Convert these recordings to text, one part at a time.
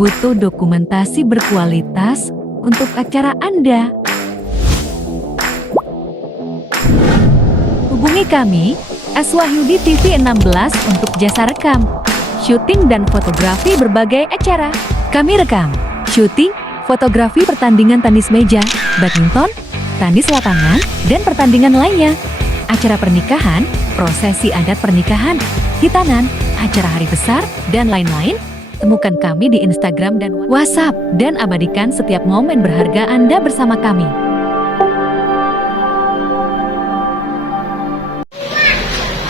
butuh dokumentasi berkualitas untuk acara Anda. Hubungi kami, Aswahyudi TV 16 untuk jasa rekam, syuting dan fotografi berbagai acara. Kami rekam, syuting, fotografi pertandingan tenis meja, badminton, tenis lapangan, dan pertandingan lainnya. Acara pernikahan, prosesi adat pernikahan, hitanan, acara hari besar, dan lain-lain. Temukan kami di Instagram dan WhatsApp dan abadikan setiap momen berharga Anda bersama kami.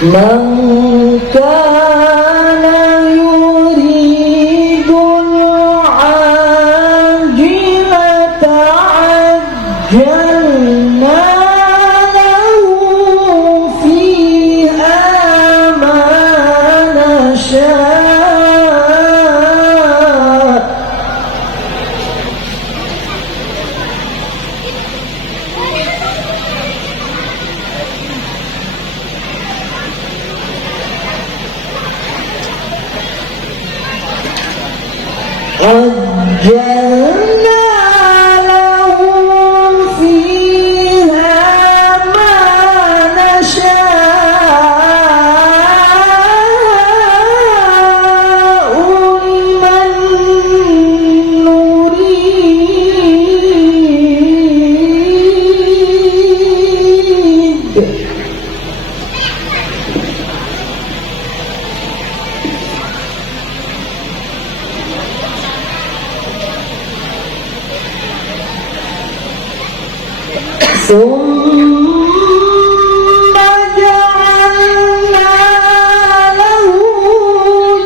Man kana yuridul ajilata ajjalna lahu fiha ma nasha'. عجلنا لهم فيها ما نشاء لمن نريد. ثم جعلنا له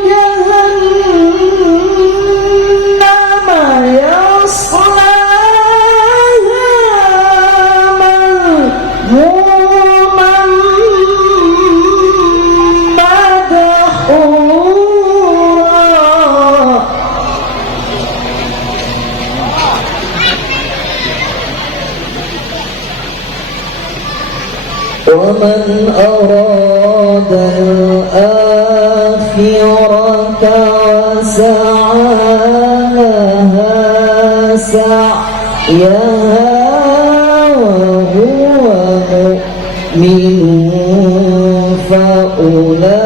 جهنم يصلاها مذموما مدحورا. ومن أراد الآخرة وسعى لها سعيها وهو مؤمن فأولئك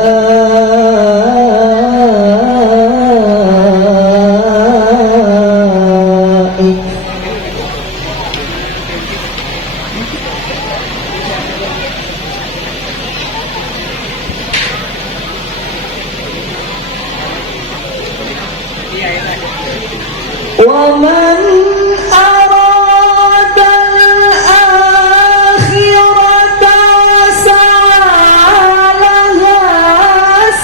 ومن أراد الآخرة وسعى لها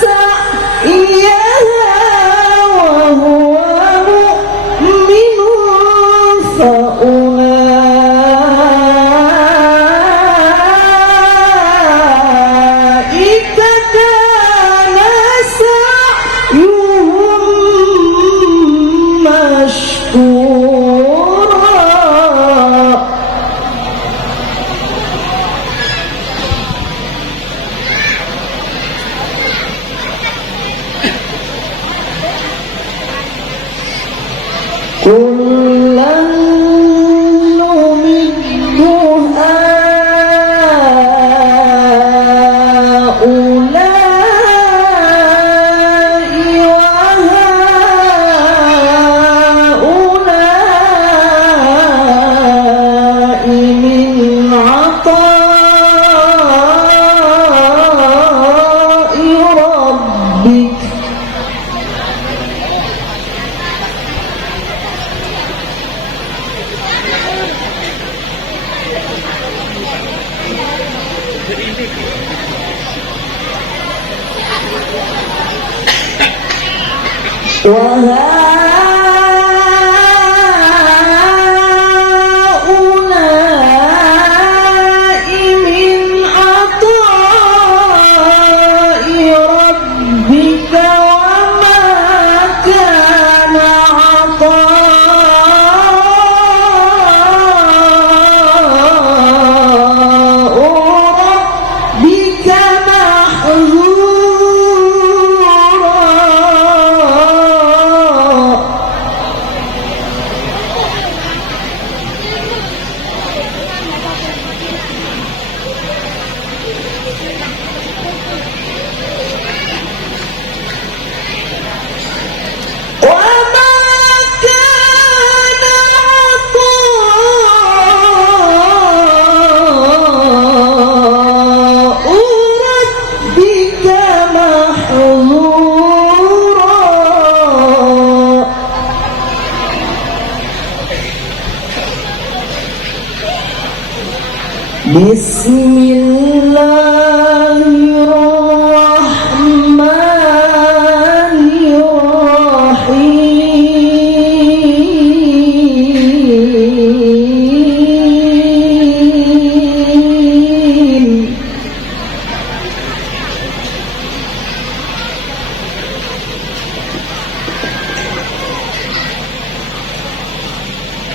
سعيها وهو مؤمن فأولئك كان سعيهم مشكورا. كلا نمد هؤلاء وهؤلاء من عطاء ربك. وهؤلاء من عطاء ربك وما كان عطاء ربك محظورا.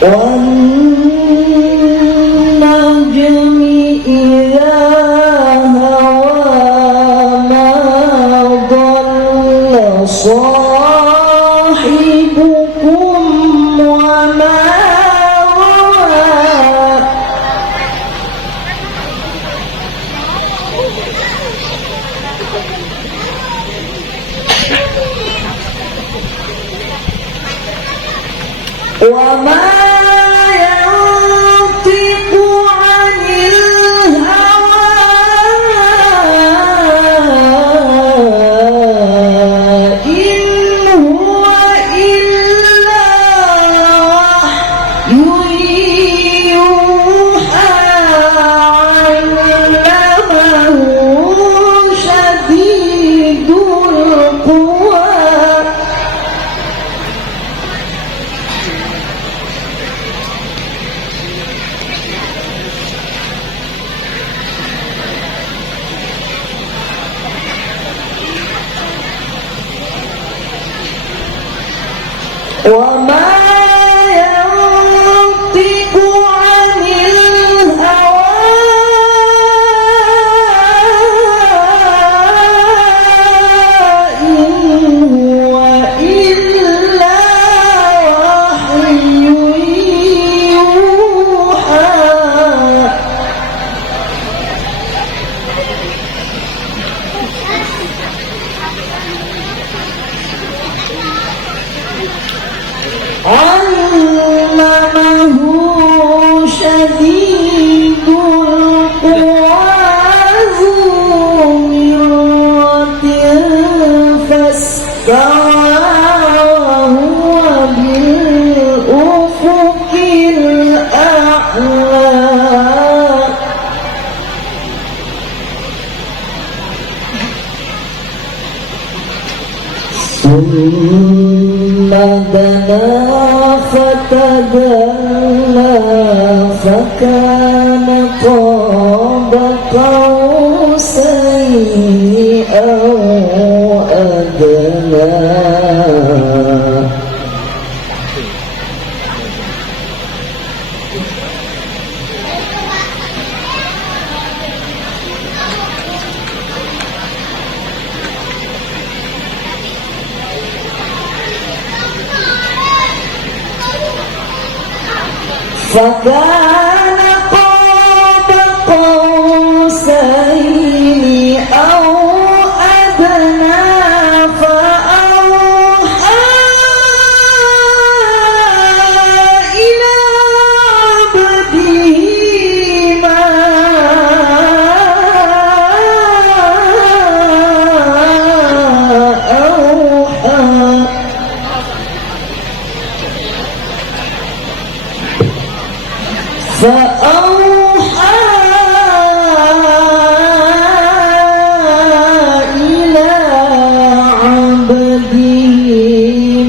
والنجم إذا هوى ما ضل صاحبكم وما غوى وما ينطق عن الهوى إن هو إلا وحي يوحى علمه شديد القوى وما ينطق عن الهوى إن هو إلا وحي يوحى علمه شديد القوى ذو مرة فاستوى وهو بالأفق الأعلى ثم دنا فتدلى فكان قاب قوسين أو أدنى فكان قاب قوسين أو أدنى فأوحى إلى عبده ما أوحى فأوحى إلى عبده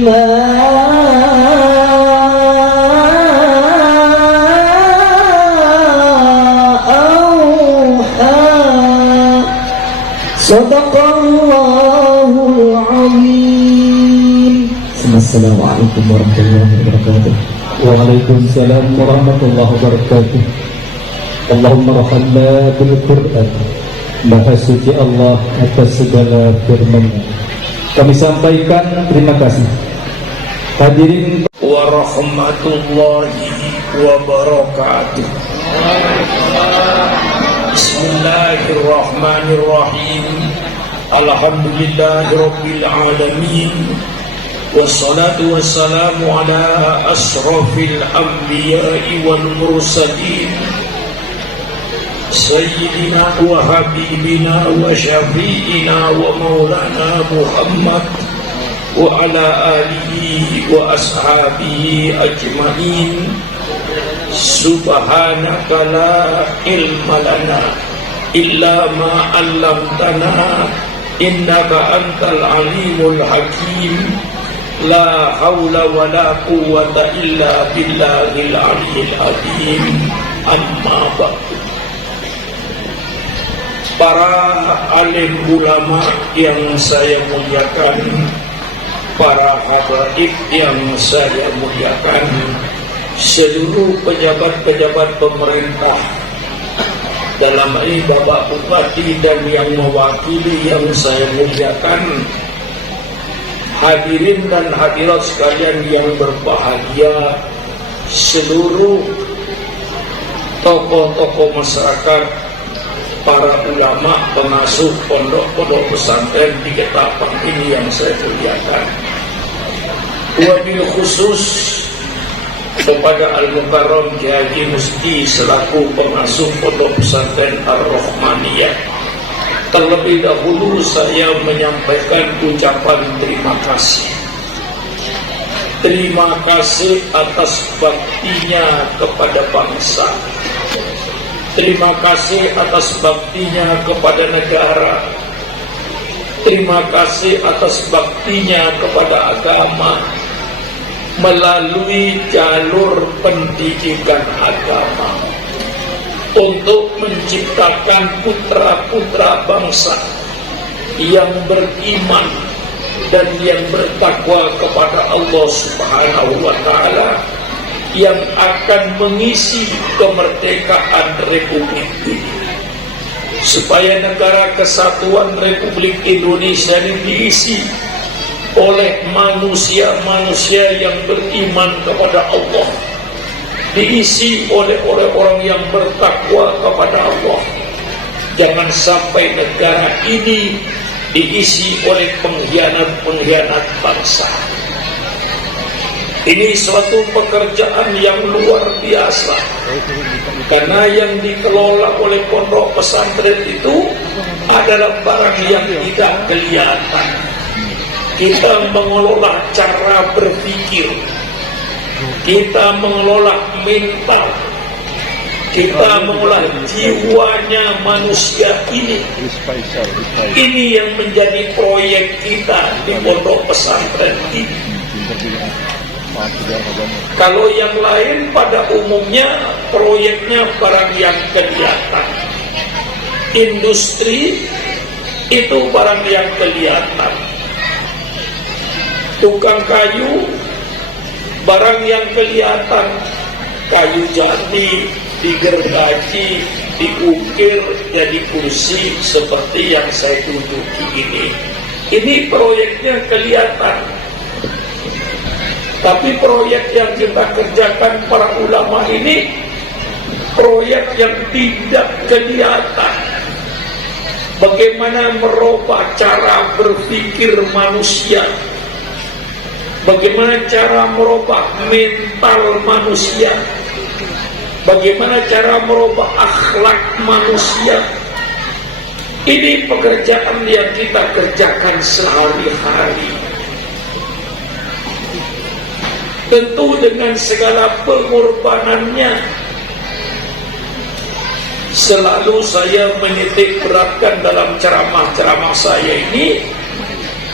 ما أوحى صدق الله العظيم. السلام عليكم ورحمة الله وبركاته. Waalaikumsalam warahmatullahi wabarakatuh. Allahumma rahmatna bil Quran. Maha suci Allah atas segala firman-Nya. Kami sampaikan terima kasih. Hadirin warahmatullahi wabarakatuh. Bismillahirrahmanirrahim. Alhamdulillahirabbil alamin. Wassalatu wassalamu ala asrafil anbiya'i wal mursalin Sayyidina wa habibina wa syafi'ina wa maulana Muhammad wa ala alihi wa ashabihi ajma'in. Subhanaka la ilma lana illa ma 'allamtana innaka antal alimul hakim. La haula wa la quwwata illa billahil aliyyil azim. Amma ba'du. Para alim ulama yang saya muliakan, para habaib yang saya muliakan, seluruh pejabat-pejabat pemerintah, dalam ini Bapak Bupati dan yang mewakili yang saya muliakan, hadirin dan hadirat sekalian yang berbahagia, seluruh tokoh-tokoh masyarakat, para ulama, pengasuh pondok-pondok pesantren di Ketapang ini yang saya muliakan. Wabil khusus kepada Al-Mukarram Kiai Haji Musti selaku pengasuh pondok pesantren Ar-Rahmaniyah. Terlebih dahulu saya menyampaikan ucapan terima kasih. Terima kasih atas baktinya kepada bangsa. Terima kasih atas baktinya kepada negara. Terima kasih atas baktinya kepada agama melalui jalur pendidikan agama untuk menciptakan putra-putra bangsa yang beriman dan yang bertakwa kepada Allah Subhanahu wa Ta'ala, yang akan mengisi kemerdekaan Republik ini, supaya negara kesatuan Republik Indonesia ini diisi oleh manusia-manusia yang beriman kepada Allah, diisi oleh orang-orang yang bertakwa kepada Allah. Jangan sampai negara ini diisi oleh pengkhianat-pengkhianat bangsa. Ini suatu pekerjaan yang luar biasa, karena yang dikelola oleh pondok pesantren itu adalah barang yang tidak kelihatan. Kita mengelola cara berpikir, kita mengelola mental, kita mengelola jiwanya manusia ini. Ini yang menjadi proyek kita di pondok pesantren ini. Kalau yang lain pada umumnya proyeknya barang yang kelihatan. Industri itu barang yang kelihatan. Tukang kayu barang yang kelihatan. Kayu jati digergaji, diukir jadi kursi seperti yang saya duduki ini. Ini proyeknya kelihatan. Tapi proyek yang kita kerjakan para ulama ini proyek yang tidak kelihatan. Bagaimana merubah cara berpikir manusia, bagaimana cara merubah mental manusia, bagaimana cara merubah akhlak manusia. Ini pekerjaan yang kita kerjakan sehari-hari. Tentu dengan segala pengorbanannya. Selalu saya menitik beratkan dalam ceramah-ceramah saya ini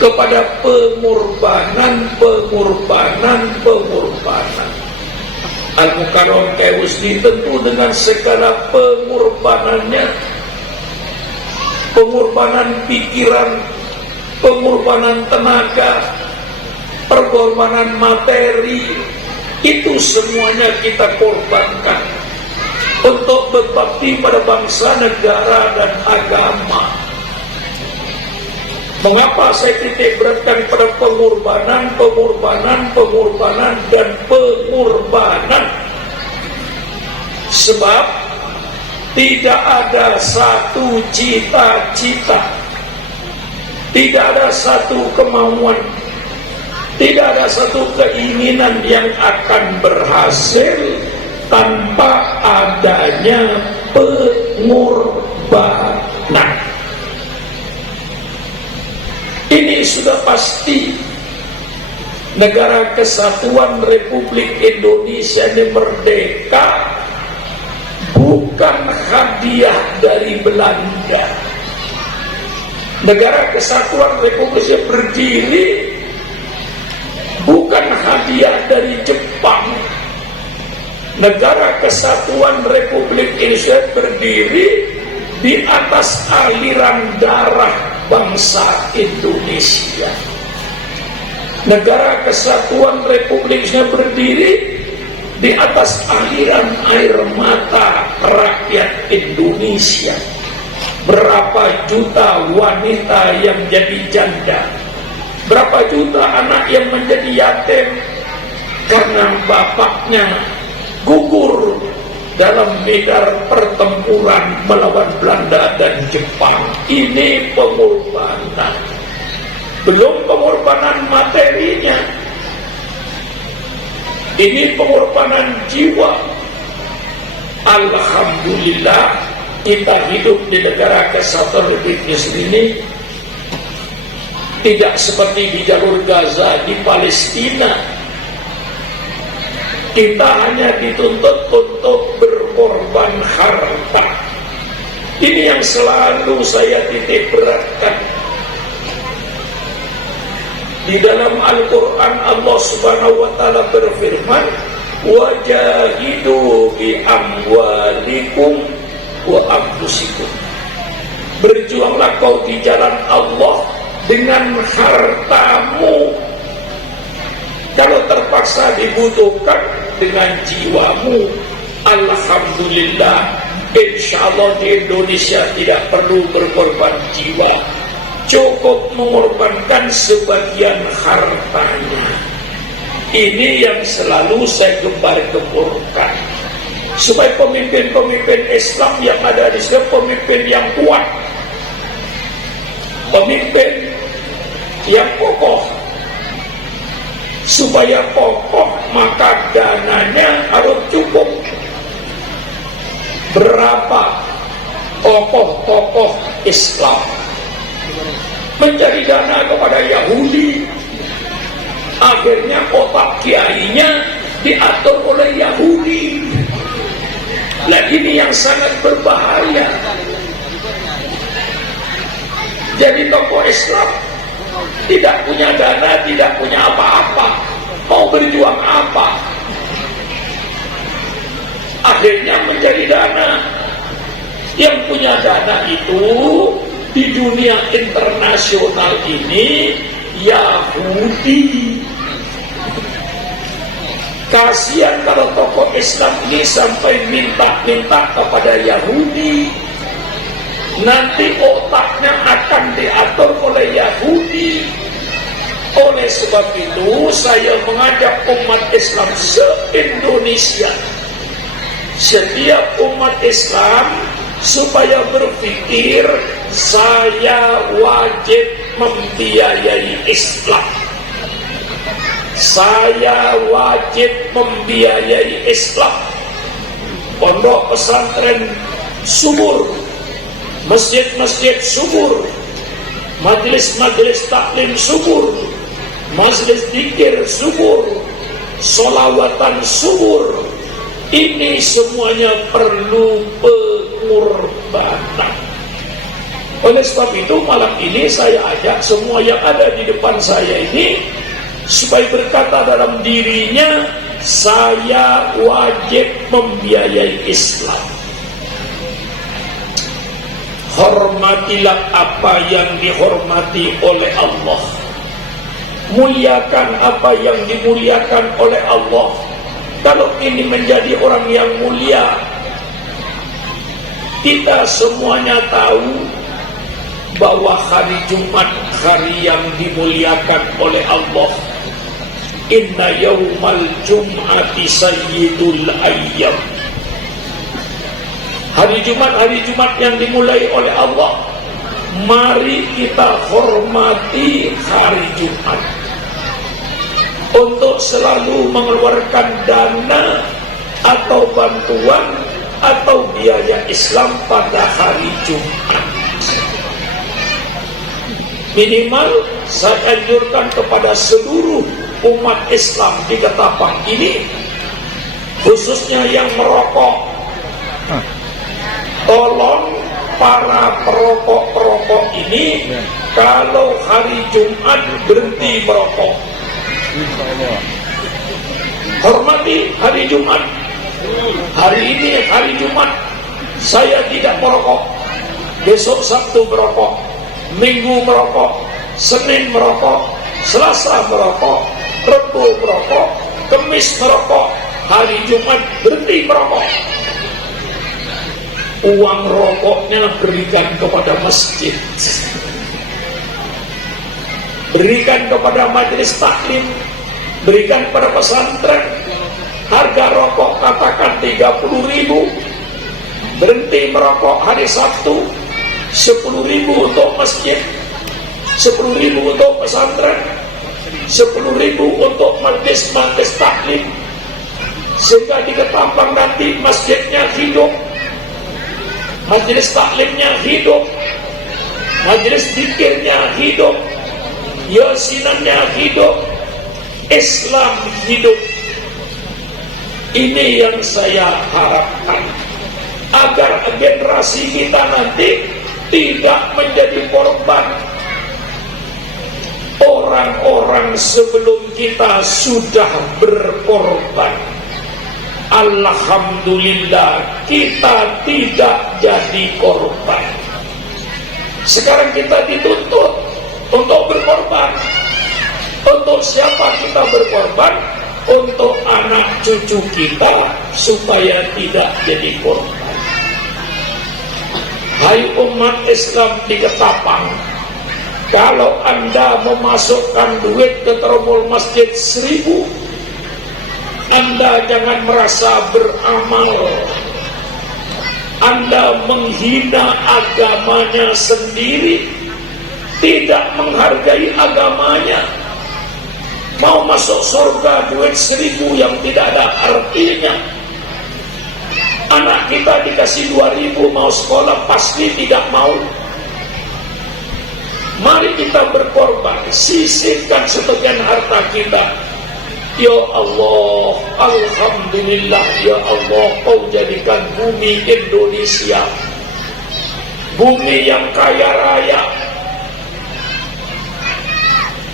kepada pengorbanan. Al-Mukarram Kiai Musti tentu dengan segala pengorbanannya, pengorbanan pikiran, pengorbanan tenaga, pengorbanan materi, itu semuanya kita korbankan untuk berbakti pada bangsa, negara, dan agama. Mengapa saya titik beratkan pada pengorbanan, dan pengorbanan? Sebab tidak ada satu cita-cita, tidak ada satu kemauan, tidak ada satu keinginan yang akan berhasil tanpa adanya pengorbanan. Ini sudah pasti. Negara Kesatuan Republik Indonesia ini merdeka bukan hadiah dari Belanda. Negara Kesatuan Republik Indonesia berdiri bukan hadiah dari Jepang. Negara Kesatuan Republik Indonesia berdiri di atas aliran darah bangsa Indonesia. Negara Kesatuan Republik Indonesia berdiri di atas aliran air mata rakyat Indonesia. Berapa juta wanita yang jadi janda, berapa juta anak yang menjadi yatim karena bapaknya gugur dalam medan pertempuran melawan Belanda dan Jepang. Ini pengorbanan, belum pengorbanan materinya. Ini pengorbanan jiwa. Alhamdulillah kita hidup di negara kesatuan Republik Indonesia ini tidak seperti di jalur Gaza di Palestina. Kita hanya dituntut untuk berkorban harta. Ini yang selalu saya titik beratkan. Di dalam Al-Quran Allah Subhanahu wa Ta'ala berfirman, wajahidu bi amwalikum wa anfusikum. Berjuanglah kau di jalan Allah dengan hartamu. Kalau terpaksa dibutuhkan, dengan jiwamu. Alhamdulillah, insya Allah di Indonesia tidak perlu berkorban jiwa, cukup mengorbankan sebagian hartanya. Ini yang selalu saya gembar-gemborkan, supaya pemimpin-pemimpin Islam yang ada di sini pemimpin yang kuat, pemimpin yang kokoh. Supaya kokoh maka dananya harus cukup. Berapa tokoh-tokoh Islam mencari dana kepada Yahudi, akhirnya otak kiainya diatur oleh Yahudi. Nah, ini yang sangat berbahaya. Jadi tokoh Islam tidak punya dana, tidak punya apa-apa, mau berjuang apa? Akhirnya mencari dana. Yang punya dana itu di dunia internasional ini Yahudi. Kasihan kalau tokoh Islam ini sampai minta-minta kepada Yahudi. Nanti otaknya akan diatur oleh Yahudi. Oleh sebab itu saya mengajak umat Islam se-Indonesia, setiap umat Islam, supaya berpikir saya wajib membiayai Islam, saya wajib membiayai Islam. Pondok pesantren subur, masjid-masjid subur, majelis-majelis taklim subur, majelis zikir subur, sholawatan subur. Ini semuanya perlu pengorbanan. Oleh sebab itu malam ini saya ajak semua yang ada di depan saya ini supaya berkata dalam dirinya, saya wajib membiayai Islam. Hormatilah apa yang dihormati oleh Allah, muliakan apa yang dimuliakan oleh Allah. Kalau ini menjadi orang yang mulia, kita semuanya tahu bahwa hari Jumat hari yang dimuliakan oleh Allah. Inna yaumal jum'ati sayyidul ayyam. Hari Jumat yang dimulai oleh Allah. Mari kita hormati hari Jumat untuk selalu mengeluarkan dana atau bantuan atau biaya Islam pada hari Jumat. Minimal saya anjurkan kepada seluruh umat Islam di Ketapang ini, khususnya yang merokok, tolong para perokok-perokok ini kalau hari Jumat berhenti merokok. Hormati hari Jumat. Hari ini hari Jumat saya tidak merokok. Besok Sabtu merokok, Minggu merokok, Senin merokok, Selasa merokok, Rabu merokok, Kamis merokok, hari Jumat berhenti merokok. Uang rokoknya berikan kepada masjid, berikan kepada majelis taklim, berikan kepada pesantren. Harga rokok katakan 30.000, berhenti merokok hari Sabtu, 10.000 untuk masjid, 10.000 untuk pesantren, 10.000 untuk majelis taklim, sehingga di Ketapang nanti masjidnya hidup, majelis taklimnya hidup, majelis zikirnya hidup, yasinannya hidup, Islam hidup. Ini yang saya harapkan, agar generasi kita nanti tidak menjadi korban orang-orang sebelum kita sudah berkorban. Alhamdulillah kita tidak jadi korban. Sekarang kita dituntut untuk berkorban. Untuk siapa kita berkorban? Untuk anak cucu kita supaya tidak jadi korban. Hai umat Islam di Ketapang, kalau Anda memasukkan duit ke termul masjid 1.000, Anda jangan merasa beramal. Anda menghina agamanya sendiri, tidak menghargai agamanya. Mau masuk surga duit 1.000 yang tidak ada artinya. Anak kita dikasih 2.000 mau sekolah pasti tidak mau. Mari kita berkorban, sisihkan sebagian harta kita. Ya Allah, Alhamdulillah, ya Allah, Kau jadikan bumi Indonesia bumi yang kaya raya.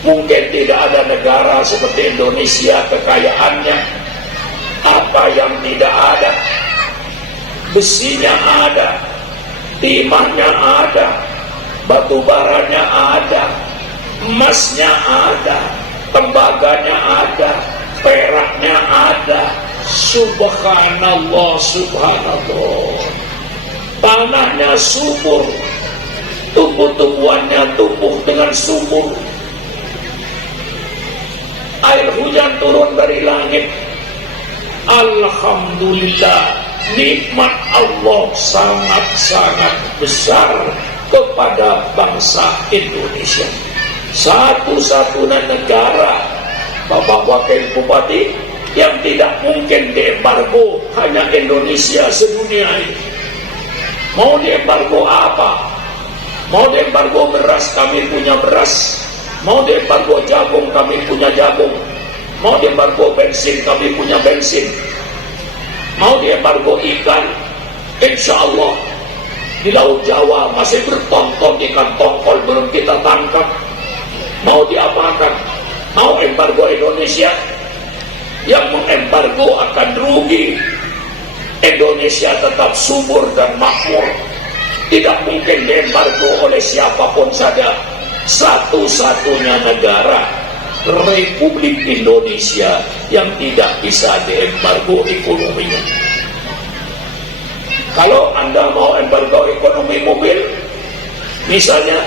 Mungkin tidak ada negara seperti Indonesia kekayaannya. Apa yang tidak ada? Besinya ada, timahnya ada, batu baranya ada, emasnya ada, tembaganya ada, peraknya ada. Subhanallah, subhanallah. Tanahnya subur, tumbuh-tumbuhannya tumbuh dengan subur. Air hujan turun dari langit. Alhamdulillah, nikmat Allah sangat-sangat besar kepada bangsa Indonesia. Satu-satunya negara, Bapak Wakil Bupati, yang tidak mungkin diembargo, hanya Indonesia sedunia ini. Mau diembargo apa? Mau diembargo beras, kami punya beras. Mau diembargo jagung, kami punya jagung. Mau diembargo bensin, kami punya bensin. Mau diembargo ikan, insya Allah di Laut Jawa masih bertonton ikan tongkol belum kita tangkap. Mau diapakan? Mau embargo Indonesia? Yang mengembargo akan rugi. Indonesia tetap subur dan makmur, tidak mungkin diembargo oleh siapapun saja. Satu-satunya negara, Republik Indonesia, yang tidak bisa diembargo ekonominya. Kalau Anda mau embargo ekonomi mobil, misalnya,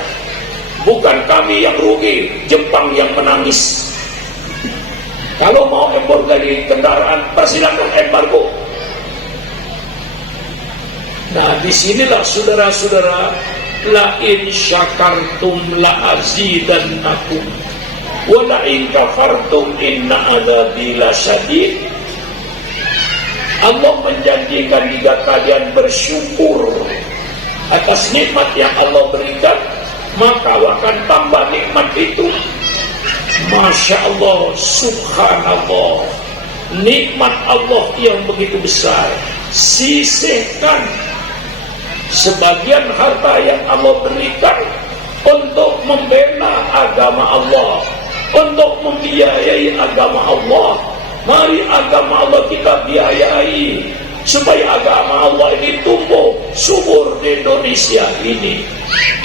bukan kami yang rugi, Jepang yang menangis. Kalau mau embargo dari kendaraan, persilakan embargo. Nah, disinilah saudara-saudara, la in syakartum la azidannakum wa la in kafartum inna adzabi lasyadid. Allah menjanjikan jika kalian bersyukur atas nikmat yang Allah berikan, maka akan tambah nikmat itu. Masya Allah, subhanallah, nikmat Allah yang begitu besar. Sisihkan sebagian harta yang Allah berikan untuk membela agama Allah, untuk membiayai agama Allah. Mari agama Allah kita biayai, supaya agama Allah ini tumbuh subur di Indonesia ini.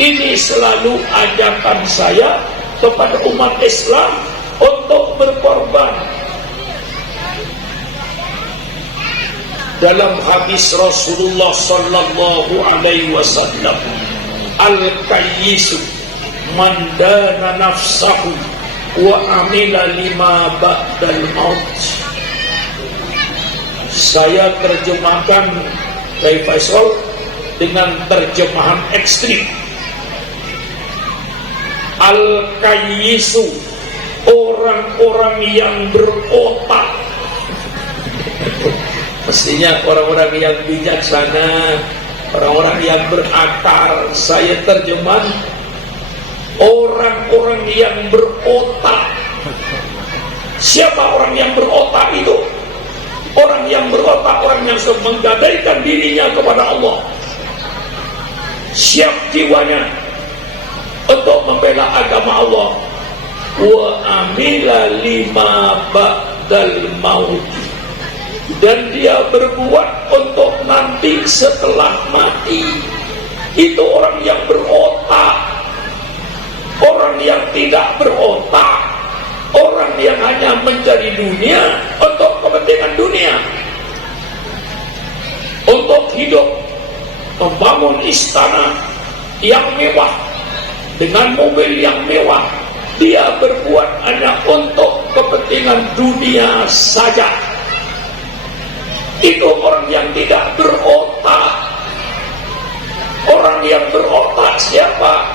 Ini selalu ajakan saya kepada umat Islam untuk berkorban. dalam hadis Rasulullah sallallahu alaihi wasallam, al-kayyisu man dana nafsahu wa amila lima ba'dal maut. Saya terjemahkan dari Faisal dengan terjemahan ekstrim. Al-kayyisu, orang-orang yang berotak. Mestinya orang-orang yang bijaksana, orang-orang yang berakal. Saya terjemah orang-orang yang berotak. Siapa orang yang berotak itu? Orang yang berotak, orang yang sudah menggadaikan dirinya kepada Allah, siap jiwanya untuk membela agama Allah. Wa amila lima ba'dal maut, dan dia berbuat untuk nanti setelah mati. Itu orang yang berotak. Orang yang tidak berotak, orang yang hanya mencari dunia untuk kepentingan dunia, untuk hidup, membangun istana yang mewah dengan mobil yang mewah. Dia berbuat hanya untuk kepentingan dunia saja. Itu orang yang tidak berotak. Orang yang berotak siapa?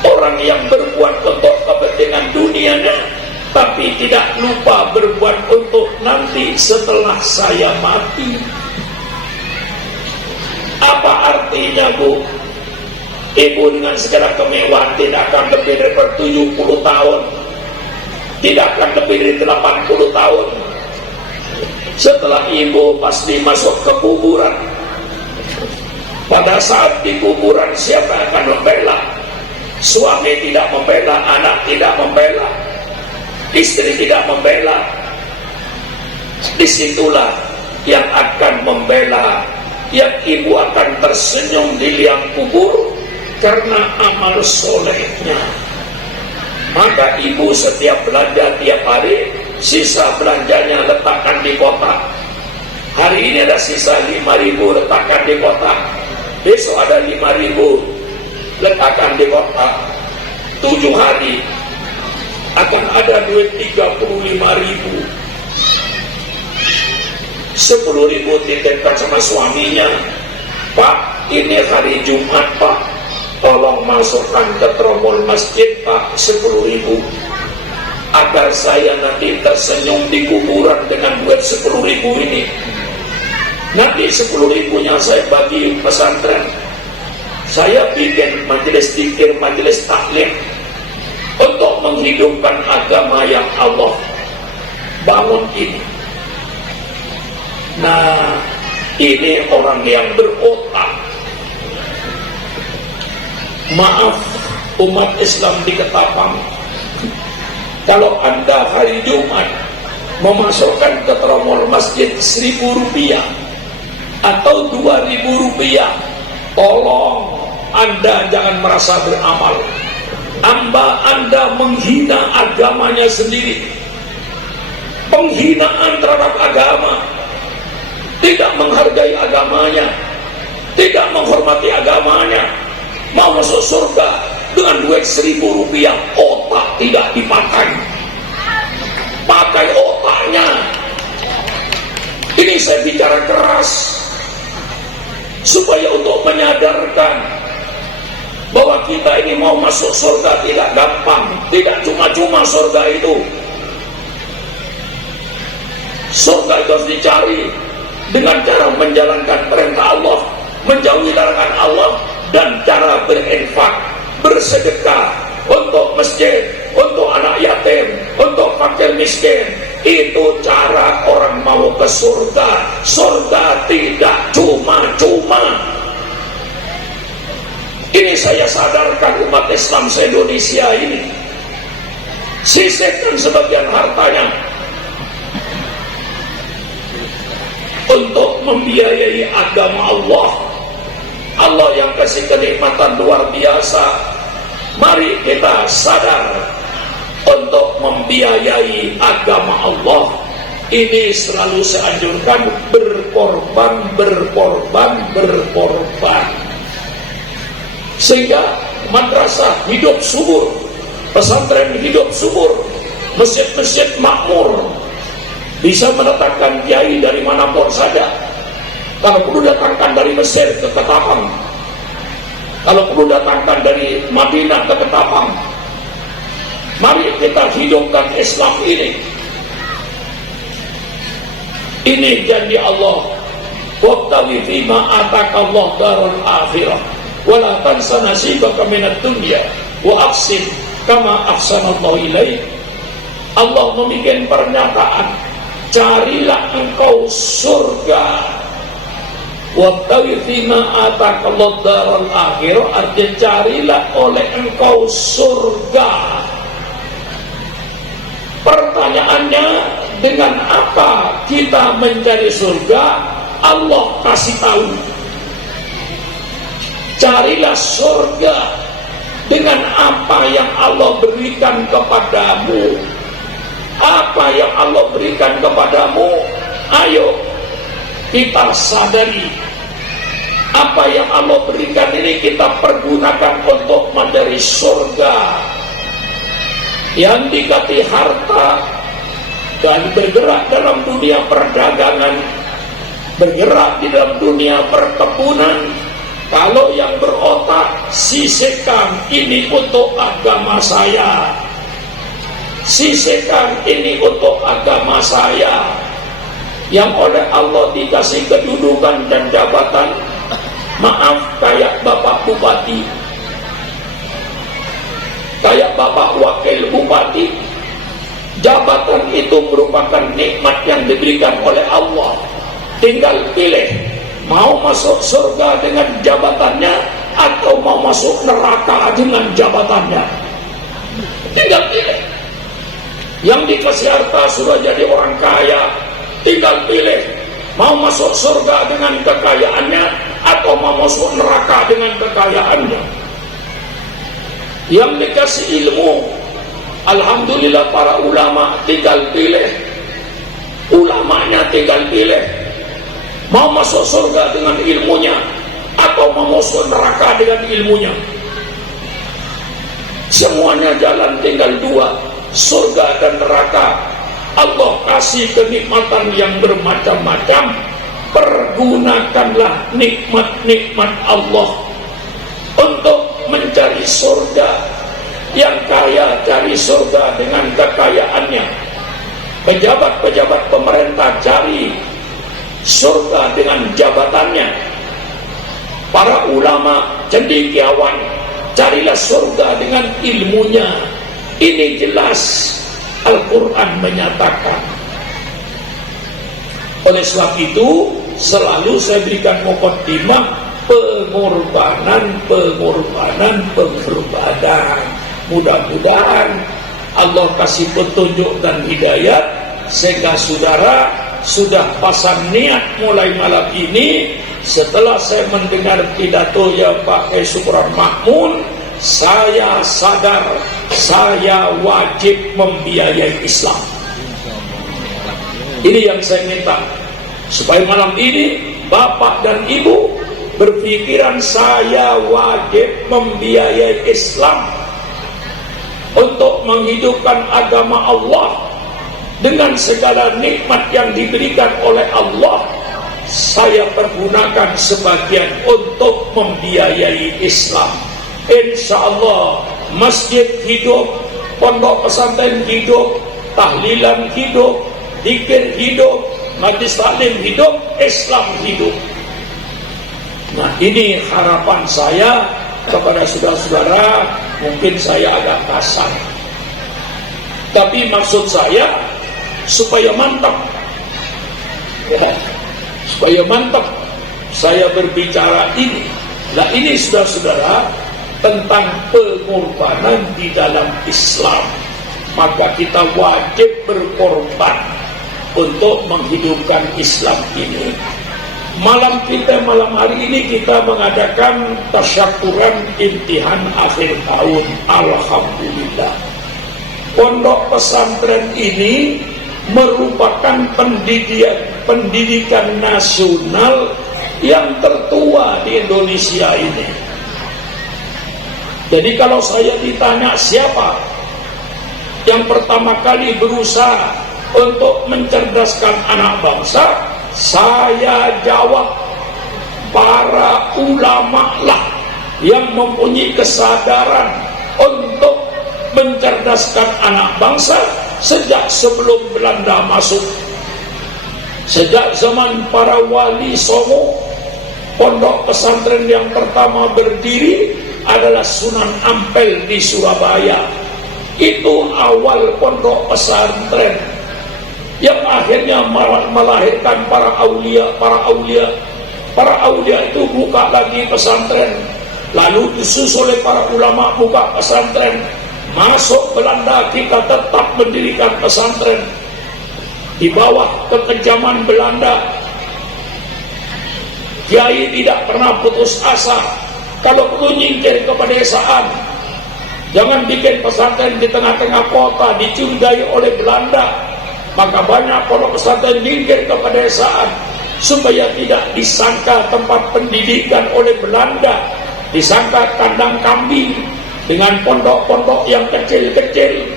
Orang yang berbuat untuk kepentingan dunianya, tapi tidak lupa berbuat untuk nanti setelah saya mati. Apa artinya, Bu? Ibu dengan segala kemewahan tidak akan lebih dari 70 tahun, tidak akan lebih dari 80 tahun. Setelah ibu pasti masuk ke kuburan. Pada saat di kuburan, siapa yang akan membela? Suami tidak membela, anak tidak membela, istri tidak membela. Disitulah yang akan membela, yang ibu akan tersenyum di liang kubur karena amal solehnya. Maka ibu setiap belanja tiap hari, sisa belanjanya letakkan di kotak. Hari ini ada sisa 5.000, letakkan di kotak. Besok ada 5.000, letakkan di kotak. 7 hari akan ada duit 35.000. 10.000 titipkan sama suaminya. Pak, ini hari Jumat, Pak, tolong masukkan ke tromol masjid, Pak, 10.000, agar saya nanti tersenyum di kuburan dengan duit 10.000 ini. Nanti 10.000-nya saya bagi pesantren. Saya bikin majelis zikir, majelis taklim untuk menghidupkan agama yang Allah bangun ini. Nah, ini orang yang berotak. Maaf, umat Islam di Ketapang, kalau Anda hari Jumat memasukkan ke tromol masjid 1.000 rupiah atau 2.000 rupiah, tolong Anda jangan merasa beramal. Anda menghina agamanya sendiri. Penghinaan terhadap agama, tidak menghargai agamanya, tidak menghormati agamanya. Mau masuk surga dengan duit 1.000 rupiah, otak tidak dipakai. Pakai otaknya. Ini saya bicara keras supaya untuk menyadarkan bahwa kita ini mau masuk surga tidak gampang, tidak cuma-cuma surga itu. Surga itu harus dicari dengan cara menjalankan perintah Allah, menjauhi larangan Allah, dan cara berinfak, bersedekah untuk masjid, untuk anak yatim, untuk fakir miskin. Itu cara orang mau ke surga. Surga tidak cuma-cuma. Ini saya sadarkan umat Islam se-Indonesia ini. Sisihkan sebagian hartanya untuk membiayai agama Allah. Allah yang kasih kenikmatan luar biasa. Mari kita sadar untuk membiayai agama Allah. ini selalu saya anjurkan berkorban, sehingga madrasah hidup subur, pesantren hidup subur, masjid-masjid makmur, bisa mendatangkan kiai dari manapun saja. Kalau perlu datangkan dari Mesir ke Ketapang, kalau perlu datangkan dari Madinah ke Ketapang. Mari kita hidupkan Islam ini. Ini janji Allah, wabtaghi fima atakallahu darul akhirah wala tansa nasibaka minad dunya wa ahsin kama ahsanallahu ilaik. Allah membuat pernyataan, carilah engkau surga. Wabtaghi fima atakallahu darul akhirah, artinya carilah oleh engkau surga. Pertanyaannya, dengan apa kita mencari surga? Allah kasih tahu, carilah surga dengan apa yang Allah berikan kepadamu. Apa yang Allah berikan kepadamu? Ayo kita sadari, apa yang Allah berikan ini kita pergunakan untuk mencari surga. Yang dikasih harta dan bergerak dalam dunia perdagangan, bergerak di dalam dunia perkebunan, kalau yang berotak, sisihkan ini untuk agama saya, sisihkan ini untuk agama saya. Yang oleh Allah dikasih kedudukan dan jabatan, maaf, kayak Bapak Bupati, kayak Bapak Wakil Bupati, jabatan itu merupakan nikmat yang diberikan oleh Allah. Tinggal pilih, mau masuk surga dengan jabatannya atau mau masuk neraka dengan jabatannya. Tinggal pilih. Yang dikasih harta sudah jadi orang kaya, tinggal pilih, mau masuk surga dengan kekayaannya atau mau masuk neraka dengan kekayaannya. Yang dikasih ilmu, alhamdulillah para ulama, tinggal pilih, ulamanya tinggal pilih, mau masuk surga dengan ilmunya atau mau masuk neraka dengan ilmunya. Semuanya jalan tinggal dua, surga dan neraka. Allah kasih kenikmatan yang bermacam-macam, pergunakanlah nikmat-nikmat Allah untuk mencari surga. Yang kaya cari surga dengan kekayaannya, pejabat-pejabat pemerintah cari surga dengan jabatannya, para ulama cendekiawan carilah surga dengan ilmunya. Ini jelas Al-Quran menyatakan. Oleh sebab itu selalu saya berikan mukaddimah, pengorbanan. Mudah-mudahan Allah kasih petunjuk dan hidayat sehingga saudara sudah pasang niat mulai malam ini. Setelah saya mendengar pidato yang Pak Syukran Makmun, saya sadar saya wajib membiayai Islam. Ini yang saya minta, supaya malam ini Bapak dan Ibu berpikiran saya wajib membiayai Islam untuk menghidupkan agama Allah dengan segala nikmat yang diberikan oleh Allah. Saya pergunakan sebagian untuk membiayai Islam. Insya Allah masjid hidup, pondok pesantren hidup, tahlilan hidup, zikir hidup, majelis taklim hidup, Islam hidup. Nah, ini harapan saya kepada saudara-saudara. Mungkin saya agak kasar, tapi maksud saya supaya mantap, ya, supaya mantap saya berbicara ini. Nah, ini saudara-saudara tentang pengorbanan di dalam Islam. Maka kita wajib berkorban untuk menghidupkan Islam ini. Malam hari ini kita mengadakan tasyakuran imtihan akhir tahun. Alhamdulillah, pondok pesantren ini merupakan pendidikan nasional yang tertua di Indonesia ini. Jadi kalau saya ditanya siapa yang pertama kali berusaha untuk mencerdaskan anak bangsa, saya jawab para ulama lah yang mempunyai kesadaran untuk mencerdaskan anak bangsa sejak sebelum Belanda masuk. Sejak zaman para wali Songo, pondok pesantren yang pertama berdiri adalah Sunan Ampel di Surabaya. Itu awal pondok pesantren yang akhirnya melahirkan para aulia. Para aulia itu buka lagi pesantren, lalu disusul oleh para ulama buka pesantren. Masuk Belanda, kita tetap mendirikan pesantren di bawah kekejaman Belanda. Kiai tidak pernah putus asa. Kalau perlu nyingkir ke pedesaan, jangan bikin pesantren di tengah-tengah kota dicurigai oleh Belanda. Maka banyak pondok pesantren nyingkir ke pedesaan supaya tidak disangka tempat pendidikan oleh Belanda, disangka kandang kambing dengan pondok-pondok yang kecil-kecil.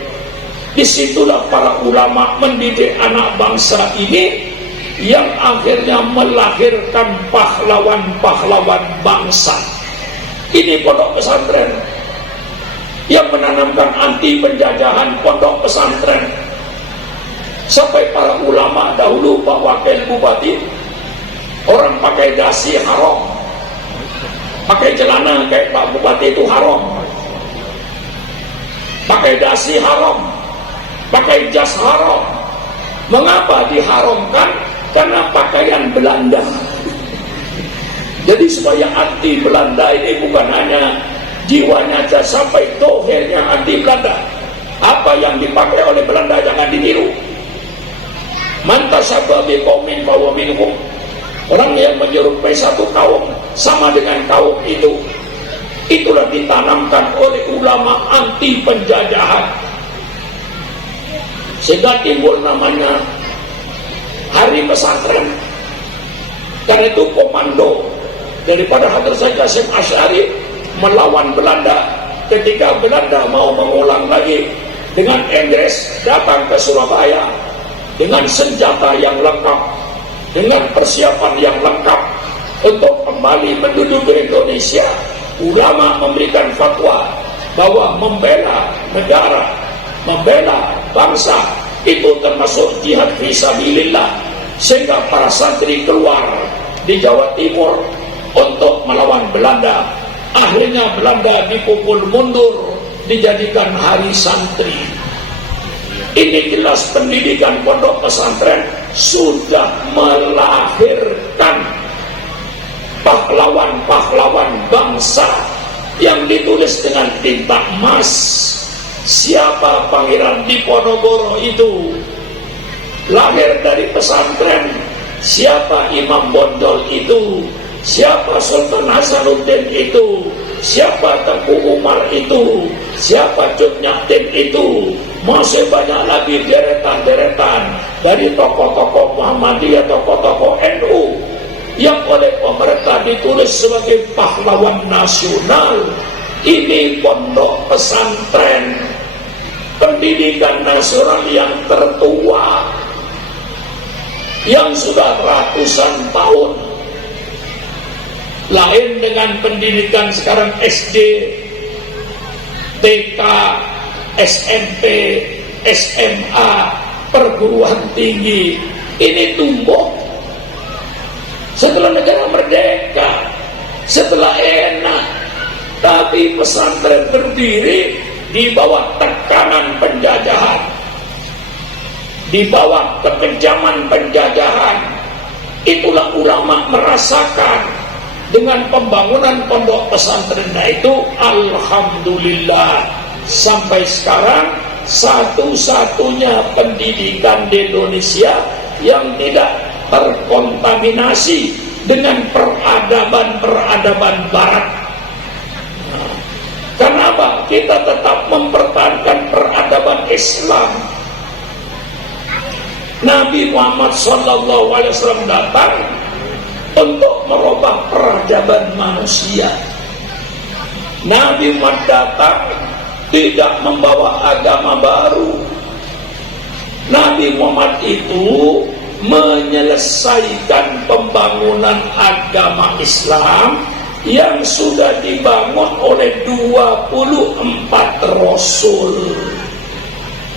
Disitulah para ulama mendidik anak bangsa ini yang akhirnya melahirkan pahlawan-pahlawan bangsa. Ini pondok pesantren yang menanamkan anti penjajahan pondok pesantren. Sampai para ulama dahulu, Pak Wakil Bupati, orang pakai dasi haram, pakai celana kayak Pak Bupati itu haram, pakai dasi haram, pakai jas haram. Mengapa diharamkan? Karena pakaian Belanda. Jadi supaya anti Belanda ini bukan hanya jiwanya saja, sampai dohirnya anti Belanda. Apa yang dipakai oleh Belanda jangan ditiru. Mantasaba biqaumin fahuwa minhum. Orang yang menyerupai satu kaum sama dengan kaum itu. Itulah ditanamkan oleh ulama anti penjajahan. Sehingga timbul namanya Hari Pesantren. Karena itu komando daripada Hadrat Syekh Hasyim Asy'ari melawan Belanda. Ketika Belanda mau mengulang lagi dengan Inggris datang ke Surabaya dengan senjata yang lengkap, dengan persiapan yang lengkap untuk kembali menduduki Indonesia, ulama memberikan fatwa bahwa membela negara, membela bangsa itu termasuk jihad fisabilillah. Sehingga para santri keluar di Jawa Timur untuk melawan Belanda. Akhirnya Belanda dipukul mundur, dijadikan hari santri. Ini jelas pendidikan pondok pesantren sudah melahirkan pahlawan-pahlawan bangsa yang ditulis dengan tinta emas. Siapa Pangeran Diponegoro itu? Lahir dari pesantren. Siapa Imam Bonjol itu? Siapa Sultan Hasanuddin itu? Siapa Tengku Umar itu? Siapa Cut Nyatin itu? Masih banyak lagi deretan-deretan dari tokoh-tokoh Muhammadiyah, tokoh-tokoh NU yang oleh pemerintah ditulis sebagai pahlawan nasional. Ini pondok pesantren, pendidikan nasional yang tertua, yang sudah ratusan tahun. Lain dengan pendidikan sekarang SD, TK, SMP, SMA, perguruan tinggi. Ini tumbuh setelah negara merdeka, setelah enak. Tapi pesantren berdiri di bawah tekanan penjajahan, di bawah kekejaman penjajahan. Itulah ulama merasakan dengan pembangunan pondok pesantren itu. Alhamdulillah sampai sekarang satu-satunya pendidikan di Indonesia yang tidak terkontaminasi dengan peradaban barat. Kenapa? Kita tetap mempertahankan peradaban Islam. Nabi Muhammad SAW datang untuk merubah peradaban manusia. Nabi Muhammad datang tidak membawa agama baru. Nabi Muhammad itu menyelesaikan pembangunan agama Islam yang sudah dibangun oleh 24 Rasul.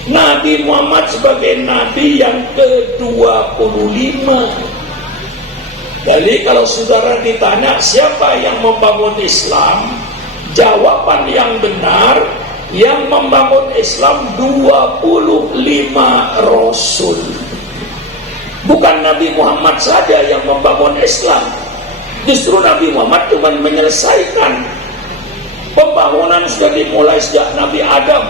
Nabi Muhammad sebagai Nabi yang ke-25. Jadi kalau saudara ditanya siapa yang membangun Islam, jawaban yang benar, yang membangun Islam 25 Rasul. Bukan Nabi Muhammad saja yang membangun Islam. Justru Nabi Muhammad cuma menyelesaikan pembangunan sudah dimulai sejak Nabi Adam.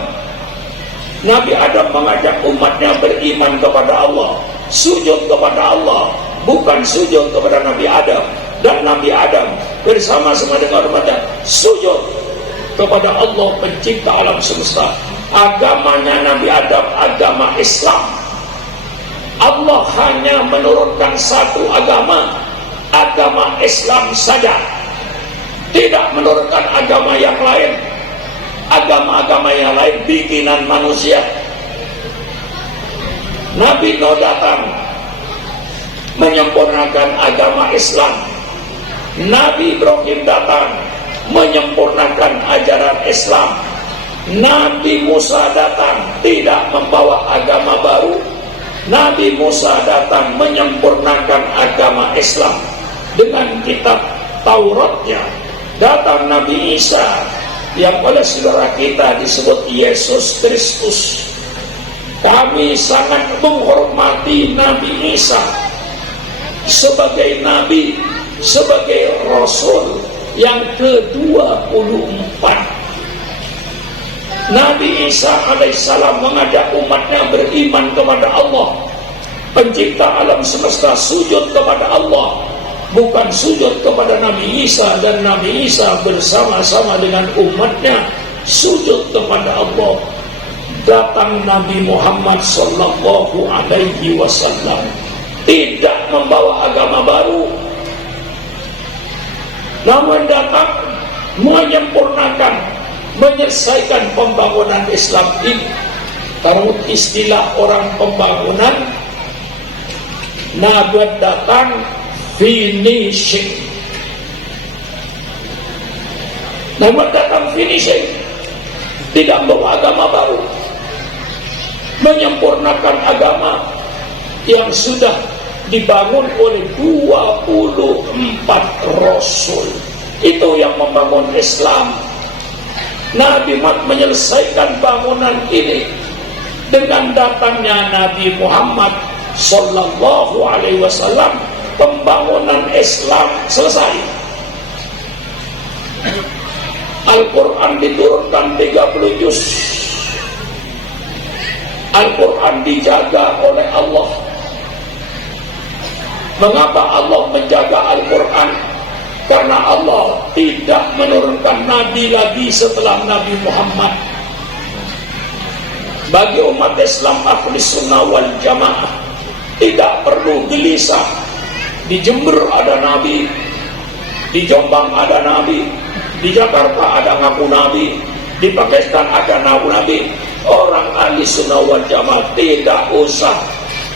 Nabi Adam mengajak umatnya beriman kepada Allah, sujud kepada Allah, bukan sujud kepada Nabi Adam. Dan Nabi Adam bersama-sama dengan umatnya sujud kepada Allah pencipta alam semesta. Agamanya Nabi Adam agama Islam. Allah hanya menurunkan satu agama, agama Islam saja, tidak menurunkan agama yang lain. Agama-agama yang lain bikinan manusia. Nabi Nuh datang menyempurnakan agama Islam. Nabi Ibrahim datang menyempurnakan ajaran Islam. Nabi Musa datang tidak membawa agama baru. Nabi Musa datang menyempurnakan agama Islam dengan kitab Tauratnya. Datang Nabi Isa yang oleh saudara kita disebut Yesus Kristus. Kami sangat menghormati Nabi Isa sebagai Nabi, sebagai Rasul yang ke-24. Nabi Isa alaihissalam mengajak umatnya beriman kepada Allah, pencipta alam semesta, sujud kepada Allah, bukan sujud kepada Nabi Isa. Dan Nabi Isa bersama-sama dengan umatnya sujud kepada Allah. Datang Nabi Muhammad sallallahu alaihi wasallam tidak membawa agama baru, namun datang menyempurnakan, menyelesaikan pembangunan Islam ini. Kalau istilah orang pembangunan, Nabi datang finishing. Namun datang finishing, tidak membawa agama baru, menyempurnakan agama yang sudah dibangun oleh 24 Rasul. Itu yang membangun Islam. Nabi Muhammad menyelesaikan bangunan ini dengan datangnya Nabi Muhammad sallallahu alaihi wasallam. Pembangunan Islam selesai. Al-Quran diturunkan 30 juz. Al-Quran dijaga oleh Allah. Mengapa Allah menjaga Al-Quran? Karena Allah tidak menurunkan Nabi lagi setelah Nabi Muhammad. Bagi umat Islam Ahlus Sunnah wal Jamaah tidak perlu gelisah. Di Jember ada Nabi, di Jombang ada Nabi, di Jakarta ada ngaku Nabi, di Pakistan ada ngaku Nabi. Orang ahli sunnah wal jamaah tidak usah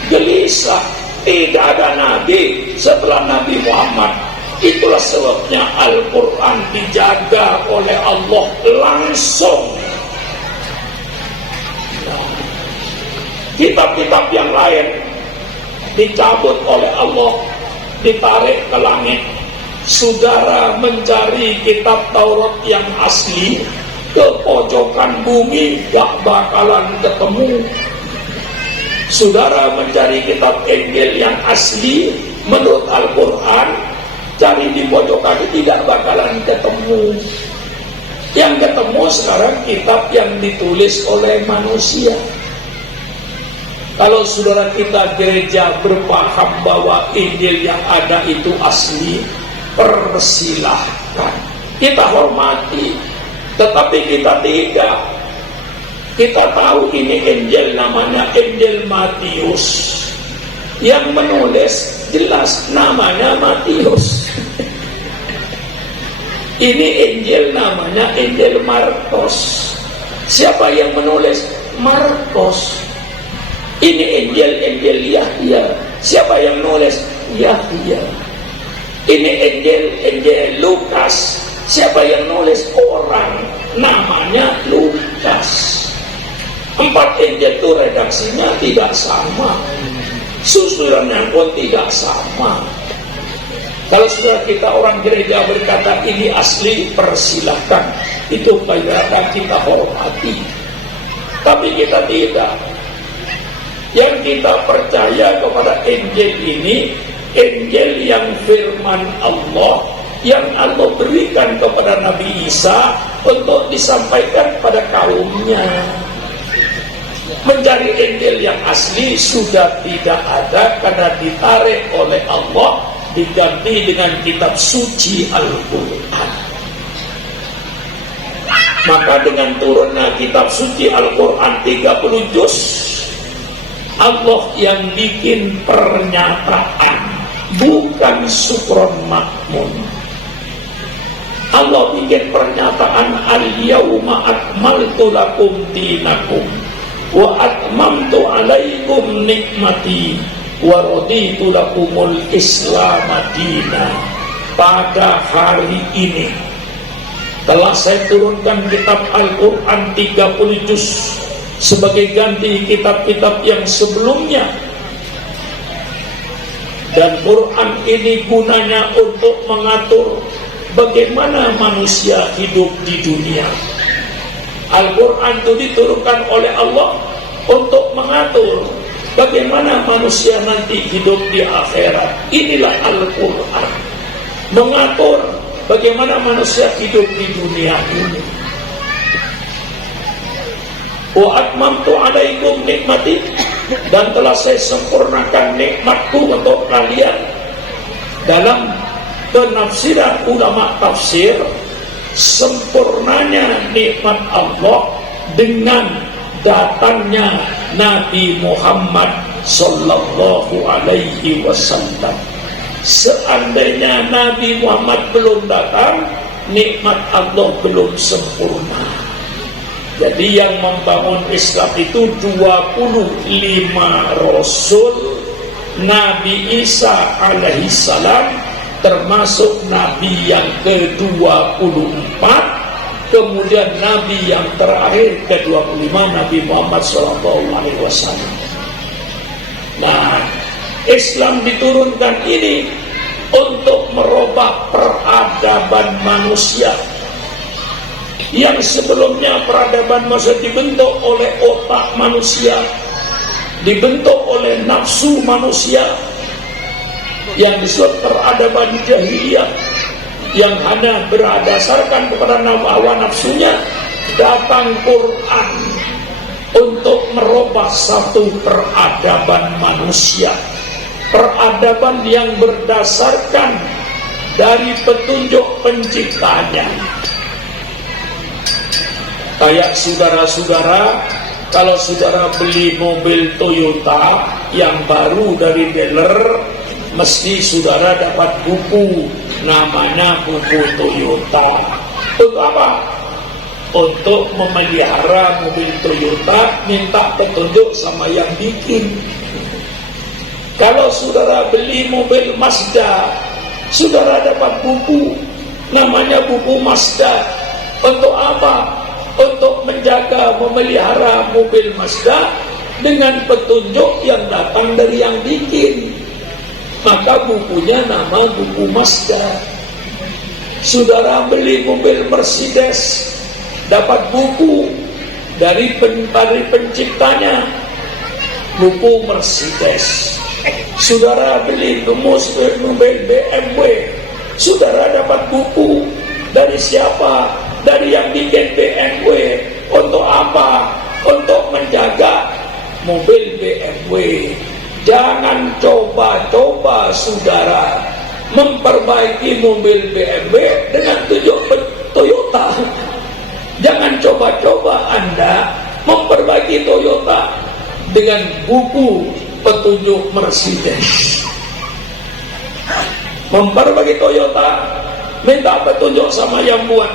gelisah, tidak ada Nabi setelah Nabi Muhammad. Itulah sebabnya Al-Quran dijaga oleh Allah langsung. Kitab-kitab yang lain dicabut oleh Allah, ditarik ke langit. Saudara mencari kitab Taurat yang asli ke pojokan bumi gak bakalan ketemu. Saudara mencari kitab Injil yang asli menurut Al-Quran, cari di pojokan tidak bakalan ketemu. Yang ketemu sekarang kitab yang ditulis oleh manusia. Kalau saudara kita gereja berpaham bahwa Injil yang ada itu asli, persilahkan, kita hormati. Tetapi kita tidak. Kita tahu ini Injil namanya Injil Matius. Yang menulis jelas namanya Matius. Ini Injil namanya Injil Markus. Siapa yang menulis? Markus. Ini Injil Yahya. Siapa yang menulis? Yahya. Ini Injil Lukas. Siapa yang nulis? Orang, namanya Lukas. 4 Injil itu redaksinya tidak sama, susunannya pun tidak sama. Kalau sudah kita orang gereja berkata ini asli, persilahkan, itu kadang kita hormati. Tapi kita tidak. Yang kita percaya kepada Injil ini, Injil yang firman Allah, yang Allah berikan kepada Nabi Isa untuk disampaikan pada kaumnya. Mencari Injil yang asli sudah tidak ada karena ditarik oleh Allah, diganti dengan kitab suci Al-Quran. Maka dengan turunnya kitab suci Al-Quran 30 juz, Allah yang bikin pernyataan, bukan sukron makmun. Allah bikin pernyataan, al-yawma akmaltu lakum dinakum wa atmamtu alaikum nikmati wa raditu lakumul Islam madina. Pada hari ini telah saya turunkan kitab Al-Quran 30 juz sebagai ganti kitab-kitab yang sebelumnya. Dan Quran ini gunanya untuk mengatur bagaimana manusia hidup di dunia. Al-Quran itu diturunkan oleh Allah untuk mengatur bagaimana manusia nanti hidup di akhirat. Inilah Al-Quran, mengatur bagaimana manusia hidup di dunia ini. Wa atmamtu alaikum nikmati, dan telah saya sempurnakan nikmatku untuk kalian. Dalam penafsiran ulama tafsir, sempurnanya nikmat Allah dengan datangnya Nabi Muhammad sallallahu alaihi wasallam. Seandainya Nabi Muhammad belum datang, nikmat Allah belum sempurna. Jadi yang membangun Islam itu 25 Rasul. Nabi Isa alaihissalam termasuk Nabi yang ke-24, kemudian Nabi yang terakhir ke-25 Nabi Muhammad SAW. Nah, Islam diturunkan ini untuk merubah peradaban manusia. Yang sebelumnya peradaban manusia dibentuk oleh otak manusia, dibentuk oleh nafsu manusia, yang disebut peradaban jahiliyah, yang hanya berdasarkan kepada hawa nafsunya. Datang Quran untuk merubah satu peradaban manusia, peradaban yang berdasarkan dari petunjuk penciptanya. Kayak saudara-saudara, kalau saudara beli mobil Toyota yang baru dari dealer, mesti saudara dapat buku, namanya buku Toyota. Untuk apa? Untuk memelihara mobil Toyota, minta petunjuk sama yang bikin. Kalau saudara beli mobil Mazda, saudara dapat buku, namanya buku Mazda. Untuk apa? Untuk menjaga, memelihara mobil Mazda dengan petunjuk yang datang dari yang bikin. Maka bukunya nama buku Mazda. Saudara beli mobil Mercedes, dapat buku dari penciptanya, buku Mercedes. Saudara beli mobil BMW, saudara dapat buku dari siapa? Dari yang bikin BMW. Untuk apa? Untuk menjaga mobil BMW. Jangan coba-coba saudara memperbaiki mobil BMW dengan tujuh Toyota. Jangan coba-coba Anda memperbaiki Toyota dengan buku petunjuk Mercedes. Memperbaiki Toyota, minta petunjuk sama yang buat.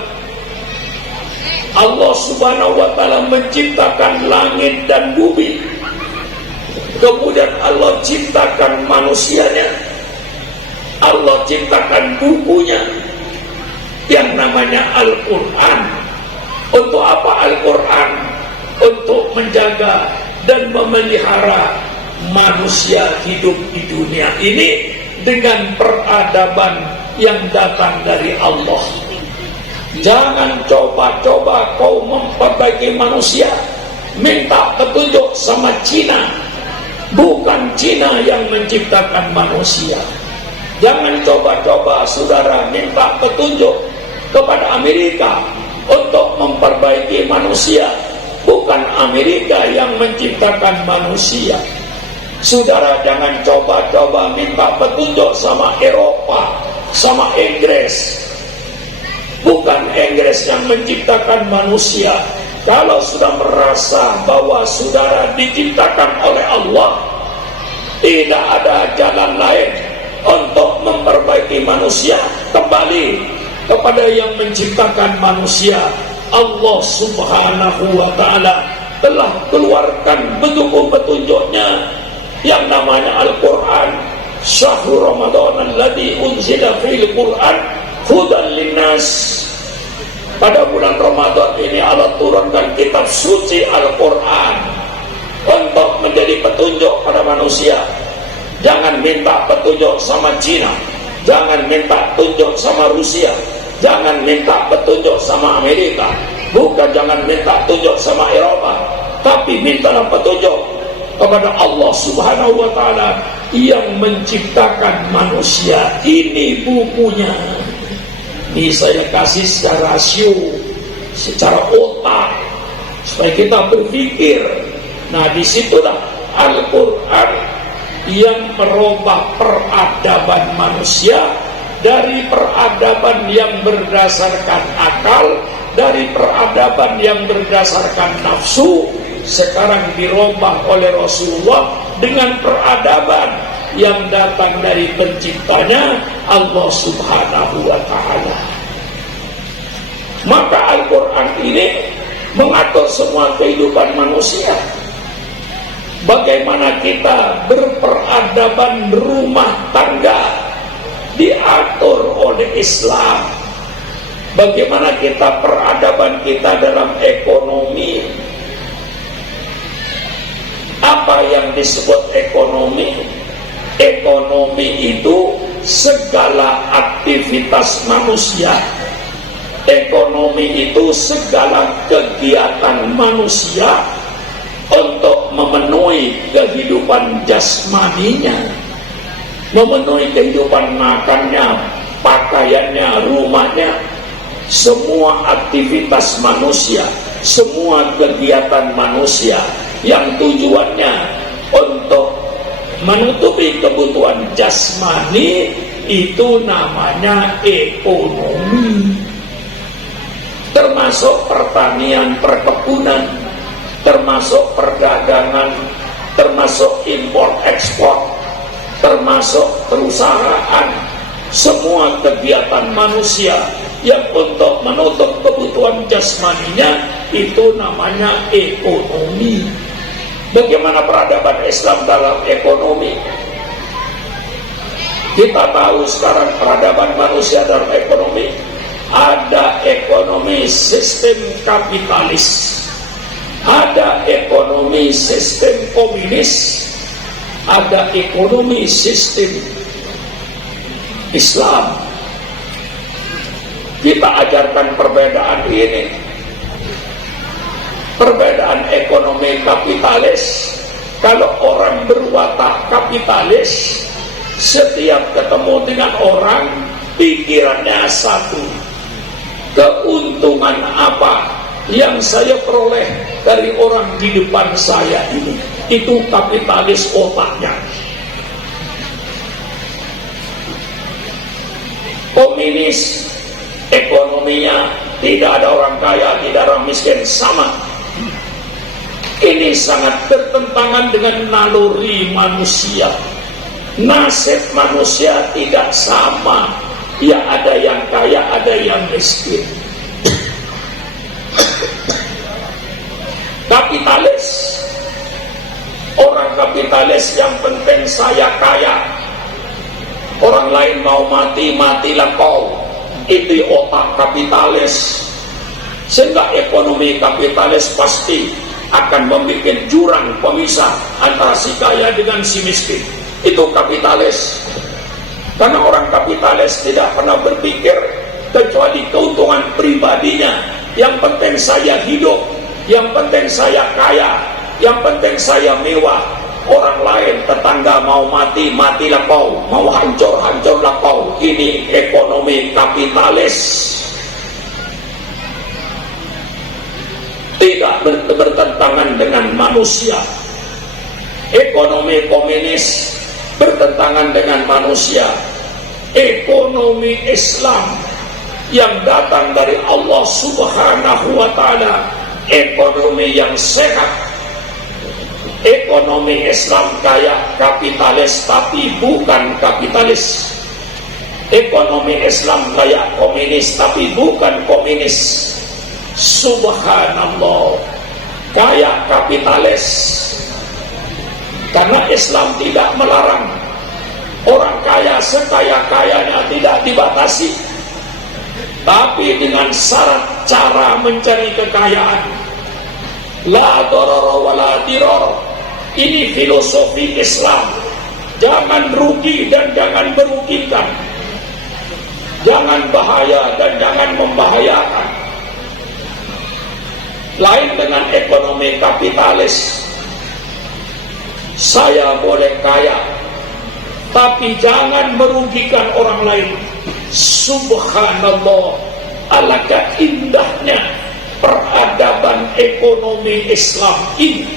Allah Subhanahu wa Ta'ala menciptakan langit dan bumi, kemudian Allah ciptakan manusianya, Allah ciptakan bukunya yang namanya Al-Quran. Untuk apa Al-Quran? Untuk menjaga dan memelihara manusia hidup di dunia ini dengan peradaban yang datang dari Allah. Jangan coba-coba kau memperbaiki manusia, minta petunjuk sama Cina. Bukan Cina yang menciptakan manusia. Jangan coba-coba saudara minta petunjuk kepada Amerika untuk memperbaiki manusia. Bukan Amerika yang menciptakan manusia. Saudara jangan coba-coba minta petunjuk sama Eropa, sama Inggris. Bukan Inggris yang menciptakan manusia. Kalau sudah merasa bahwa saudara diciptakan oleh Allah, tidak ada jalan lain untuk memperbaiki manusia, kembali kepada yang menciptakan manusia. Allah Subhanahu wa Ta'ala telah keluarkan petunjuk-petunjuknya yang namanya Al-Quran. Syahrul Ramadan alladzi unzila fil Quran hudan linnas. Pada bulan Ramadan ini Allah turunkan kitab suci Al-Quran untuk menjadi petunjuk pada manusia. Jangan minta petunjuk sama Cina, jangan minta petunjuk sama Rusia, jangan minta petunjuk sama Amerika, bukan jangan minta petunjuk sama Eropa, tapi mintalah petunjuk kepada Allah Subhanahu wa Ta'ala yang menciptakan manusia. Ini bukunya. Ini saya kasih secara rasio, secara otak, supaya kita berpikir. Nah, disitulah Al-Quran yang merubah peradaban manusia dari peradaban yang berdasarkan akal, dari peradaban yang berdasarkan nafsu, sekarang dirubah oleh Rasulullah dengan peradaban yang datang dari penciptanya Allah Subhanahu wa Ta'ala. Maka Al-Quran ini mengatur semua kehidupan manusia. Bagaimana kita berperadaban berumah tangga diatur oleh Islam. Bagaimana kita peradaban kita dalam ekonomi. Apa yang disebut ekonomi? Ekonomi itu segala aktivitas manusia. Ekonomi itu segala kegiatan manusia untuk memenuhi kehidupan jasmaninya, memenuhi kehidupan makannya, pakaiannya, rumahnya. Semua aktivitas manusia, semua kegiatan manusia yang tujuannya untuk menutupi kebutuhan jasmani, itu namanya ekonomi. Termasuk pertanian, perkebunan, termasuk perdagangan, termasuk impor ekspor, termasuk perusahaan. Semua kegiatan manusia yang untuk menutup kebutuhan jasmaninya, itu namanya ekonomi. Bagaimana peradaban Islam dalam ekonomi? Kita tahu sekarang peradaban manusia dalam ekonomi. Ada ekonomi sistem kapitalis, ada ekonomi sistem komunis, ada ekonomi sistem Islam. Kita ajarkan perbedaan ini. Perbedaan ekonomi kapitalis. Kalau orang berwatak kapitalis, setiap ketemu dengan orang, pikirannya satu. Keuntungan apa yang saya peroleh dari orang di depan saya ini? Itu kapitalis otaknya. Komunis, ekonominya tidak ada orang kaya, tidak ada orang miskin, sama. Ini ini sangat bertentangan dengan naluri manusia. Nasib manusia tidak sama. Ya ada yang kaya, ada yang miskin. Kapitalis, orang kapitalis yang penting saya kaya, orang lain mau mati, matilah kau. Itu otak kapitalis. Sehingga ekonomi kapitalis pasti akan membuat jurang pemisah antara si kaya dengan si miskin. Itu kapitalis. Karena orang kapitalis tidak pernah berpikir kecuali keuntungan pribadinya. Yang penting saya hidup, yang penting saya kaya, yang penting saya mewah. Orang lain, tetangga mau mati, matilah kau. Mau hancur, hancurlah kau. Ini ekonomi kapitalis. Tidak bertentangan dengan manusia. Ekonomi komunis bertentangan dengan manusia. Ekonomi Islam yang datang dari Allah Subhanahu wa Ta'ala, ekonomi yang sehat. Ekonomi Islam kayak kapitalis tapi bukan kapitalis. Ekonomi Islam kayak komunis tapi bukan komunis. Subhanallah, kayak kapitalis. Karena Islam tidak melarang orang kaya sekaya-kayanya, tidak dibatasi, tapi dengan syarat cara mencari kekayaan. La darara wa la dirar. Ini filosofi Islam. Jangan rugi dan jangan merugikan. Jangan bahaya dan jangan membahayakan. Lain dengan ekonomi kapitalis. Saya boleh kaya, tapi jangan merugikan orang lain. Subhanallah, alangkah indahnya peradaban ekonomi Islam ini.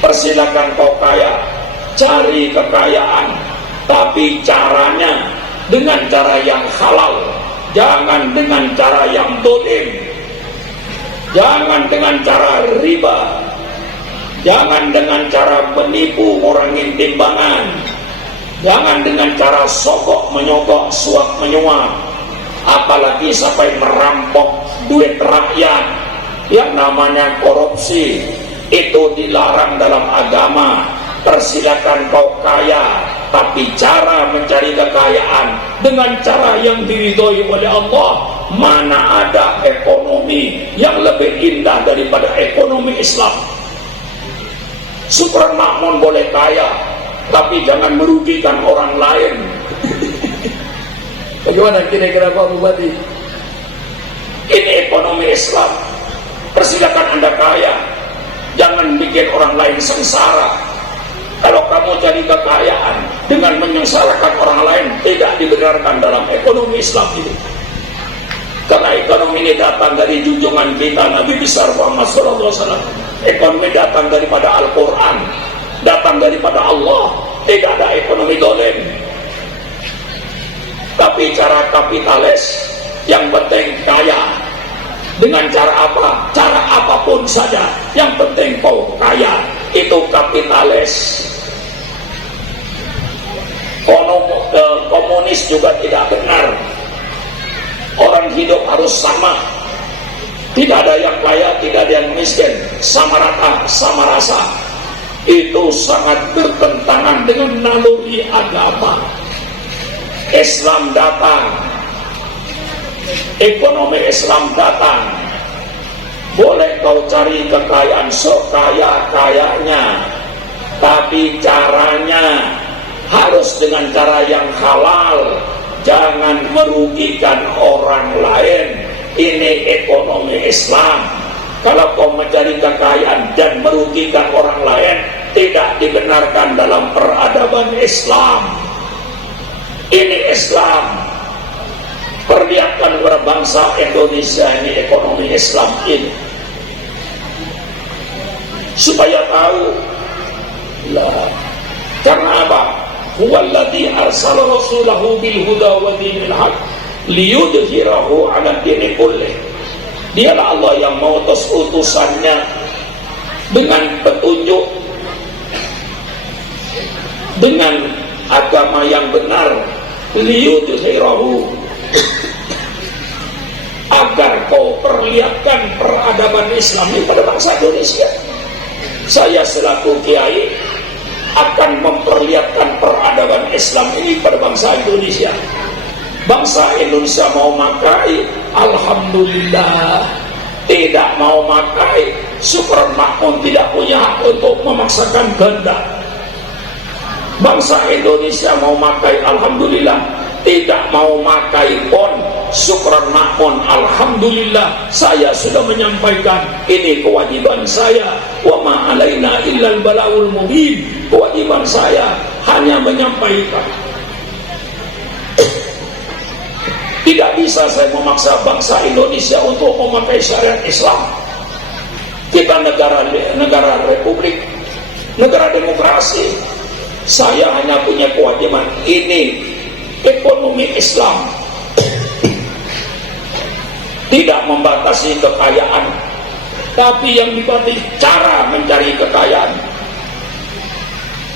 Persilakan kau kaya, cari kekayaan, tapi caranya dengan cara yang halal, jangan dengan cara yang dolim, jangan dengan cara riba, jangan dengan cara menipu, ngurangi timbangan, jangan dengan cara sogok menyogok, suap menyuap, apalagi sampai merampok duit rakyat. Yang namanya korupsi itu dilarang dalam agama. Persilakan kau kaya, tapi cara mencari kekayaan dengan cara yang diridhoi oleh Allah. Mana ada ekonomi yang lebih indah daripada ekonomi Islam? Super makmur boleh kaya, tapi jangan merugikan orang lain. Bagaimana kira-kira Pak Bupati? Ini ekonomi Islam. Persilakan Anda kaya, jangan bikin orang lain sengsara. Kalau kamu cari kekayaan dengan menyengsarakan orang lain, tidak dibenarkan dalam ekonomi Islam ini. Karena ekonomi ini datang dari junjungan kita Nabi besar Muhammad SAW. Ekonomi datang daripada Al-Quran, datang daripada Allah. Tidak ada ekonomi dolim. Tapi cara kapitalis, yang penting kaya. Dengan cara apa? Cara apapun saja, yang penting kau kaya. Itu kapitalis. Komunis juga tidak benar. Orang hidup harus sama. Tidak ada yang kaya, tidak ada yang miskin. Sama rata, sama rasa. Itu sangat bertentangan dengan naluri agama. Islam datang, ekonomi Islam datang. Boleh kau cari kekayaan sekaya-kayanya, tapi caranya harus dengan cara yang halal. Jangan merugikan orang lain. Ini ekonomi Islam. Kalau kau mencari kekayaan dan merugikan orang lain, tidak dibenarkan dalam peradaban Islam. Ini Islam. Perlihatkan kepada bangsa Indonesia ini ekonomi Islam ini, supaya tahu lah. Karena apa? Huwallazi arsala rasulahu bil huda wa dinil haq liyudhhirahu 'ala dini kullih. Dialah Allah yang mengutus utusannya dengan petunjuk, dengan agama yang benar, liyudhhirahu, agar kau perlihatkan peradaban Islam ini pada bangsa Indonesia. Saya selaku kiai akan memperlihatkan peradaban Islam ini pada bangsa Indonesia. Bangsa Indonesia mau makai, alhamdulillah. Tidak mau makai, syukur makmum, tidak punya hak untuk memaksakan kehendak. Bangsa Indonesia mau makai, alhamdulillah. Tidak mau makai pun, syukur makmum, alhamdulillah. Saya sudah menyampaikan, ini kewajiban saya. Wa ma alaina illal balaul mubin. Kewajiban saya hanya menyampaikan. Tidak bisa saya memaksa bangsa Indonesia untuk memakai syariat Islam. Kita negara republik, negara demokrasi. Saya hanya punya kewajiban, ini ekonomi Islam. Tidak membatasi kekayaan, tapi yang dibatasi cara mencari kekayaan.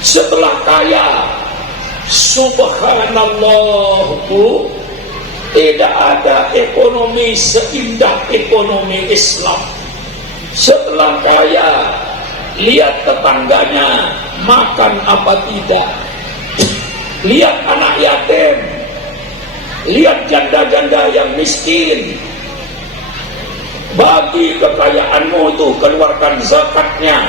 Setelah kaya, subhanallah, tidak ada ekonomi seindah ekonomi Islam. Setelah kaya, lihat tetangganya makan apa tidak, lihat anak yatim, lihat janda-janda yang miskin. Bagi kekayaanmu itu keluarkan zakatnya,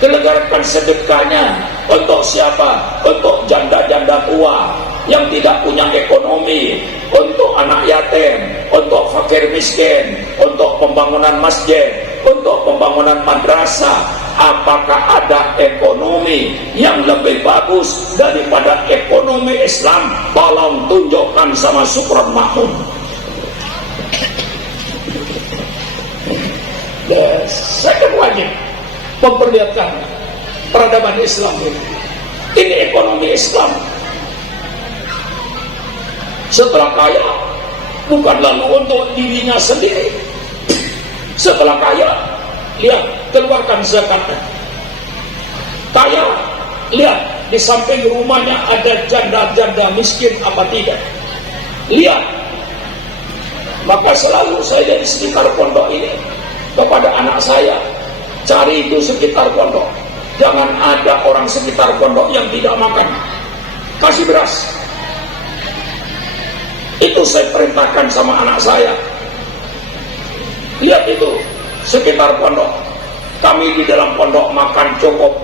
keluarkan sedekahnya. Untuk siapa? Untuk janda-janda tua yang tidak punya ekonomi, untuk anak yatim, untuk fakir miskin, untuk pembangunan masjid, untuk pembangunan madrasah. Apakah ada ekonomi yang lebih bagus daripada ekonomi Islam? Tolong tunjukkan sama Sukron Mahmud. Saya wajib memperlihatkan peradaban Islam ini. Ini ekonomi Islam. Setelah kaya, bukan lalu untuk dirinya sendiri. Setelah kaya, lihat, keluarkan zakatnya. Kaya, lihat, di samping rumahnya ada janda-janda miskin apa tidak. Lihat. Maka selalu saya dari sekitar pondok ini, kepada anak saya, cari itu sekitar pondok. Jangan ada orang sekitar pondok yang tidak makan. Kasih beras. Itu saya perintahkan sama anak saya. Lihat itu, sekitar pondok. Kami di dalam pondok makan cukup,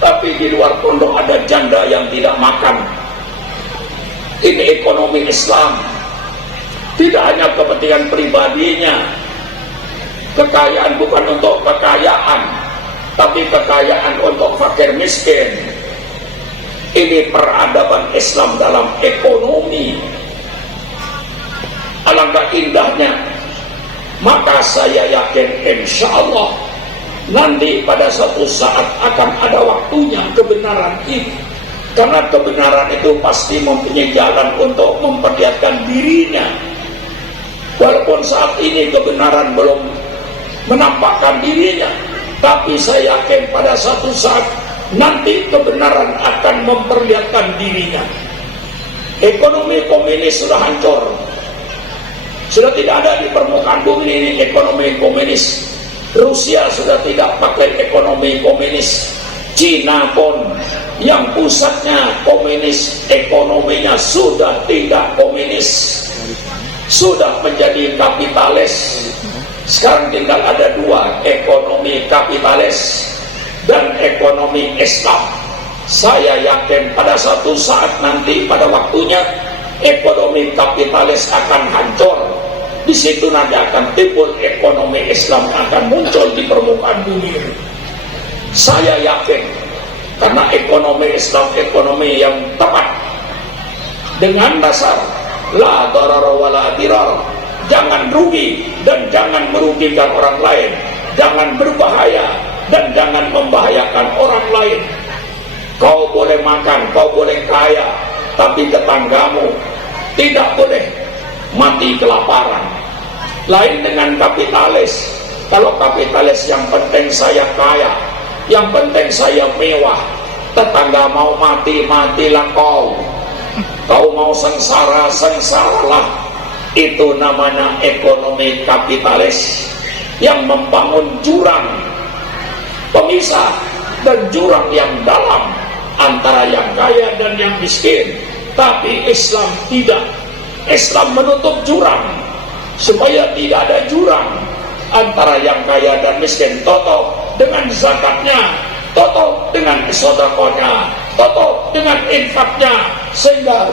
tapi di luar pondok ada janda yang tidak makan. Ini ekonomi Islam. Tidak hanya kepentingan pribadinya. Kekayaan bukan untuk kekayaan, tapi kekayaan untuk fakir miskin. Ini peradaban Islam dalam ekonomi. Alangkah indahnya. Maka saya yakin insya Allah nanti pada suatu saat akan ada waktunya kebenaran ini. Karena kebenaran itu pasti mempunyai jalan untuk memperlihatkan dirinya. Walaupun saat ini kebenaran belum menampakkan dirinya, tapi saya yakin pada suatu saat nanti kebenaran akan memperlihatkan dirinya. Ekonomi komunis sudah hancur, sudah tidak ada di permukaan bumi ini ekonomi komunis. Rusia sudah tidak pakai ekonomi komunis. Cina pun yang pusatnya komunis, ekonominya sudah tidak komunis, sudah menjadi kapitalis. Sekarang tinggal ada dua, ekonomi kapitalis dan ekonomi Islam. Saya yakin pada suatu saat nanti pada waktunya ekonomi kapitalis akan hancur. Di situ nanti akan timbul ekonomi Islam akan muncul di permukaan bumi. Saya yakin karena ekonomi Islam ekonomi yang tepat dengan dasar la darar wa la dirar. Jangan rugi dan jangan merugikan orang lain. Jangan berbahaya dan jangan membahayakan orang lain. Kau boleh makan, kau boleh kaya, tapi tetanggamu tidak boleh mati kelaparan. Lain dengan kapitalis. Kalau kapitalis yang penting saya kaya, yang penting saya mewah. Tetangga mau mati, matilah kau. Kau mau sengsara, sengsaralah. Itu namanya ekonomi kapitalis yang membangun jurang pemisah dan jurang yang dalam antara yang kaya dan yang miskin. Tapi Islam tidak. Islam menutup jurang supaya tidak ada jurang antara yang kaya dan miskin. Toto dengan zakatnya, toto dengan sedekahnya, toto dengan infaknya, sehingga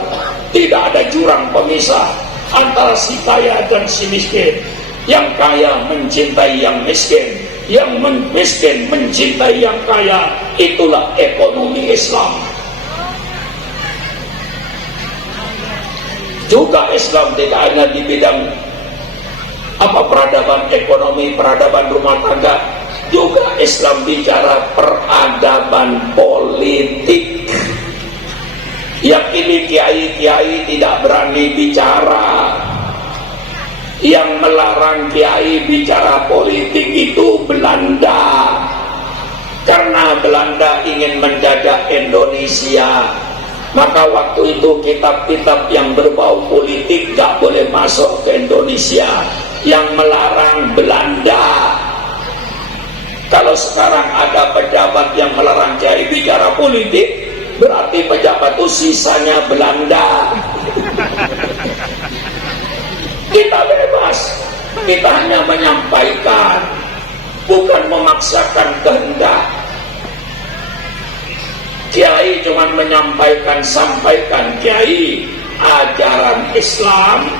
tidak ada jurang pemisah antara si kaya dan si miskin. Yang kaya mencintai yang miskin, yang miskin mencintai yang kaya. Itulah ekonomi Islam. Juga Islam tidak hanya di bidang peradaban ekonomi, peradaban rumah tangga. Juga Islam bicara peradaban politik. Yang ini kiai-kiai tidak berani bicara. Yang melarang kiai bicara politik itu Belanda. Karena Belanda ingin menjajah Indonesia. Maka waktu itu kitab-kitab yang berbau politik gak boleh masuk ke Indonesia. Yang melarang Belanda. Kalau sekarang ada pejabat yang melarang kiai bicara politik, berarti pejabat itu sisanya Belanda. Kita bebas, kita hanya menyampaikan, bukan memaksakan kehendak. Kiai cuma menyampaikan, sampaikan kiai ajaran Islam.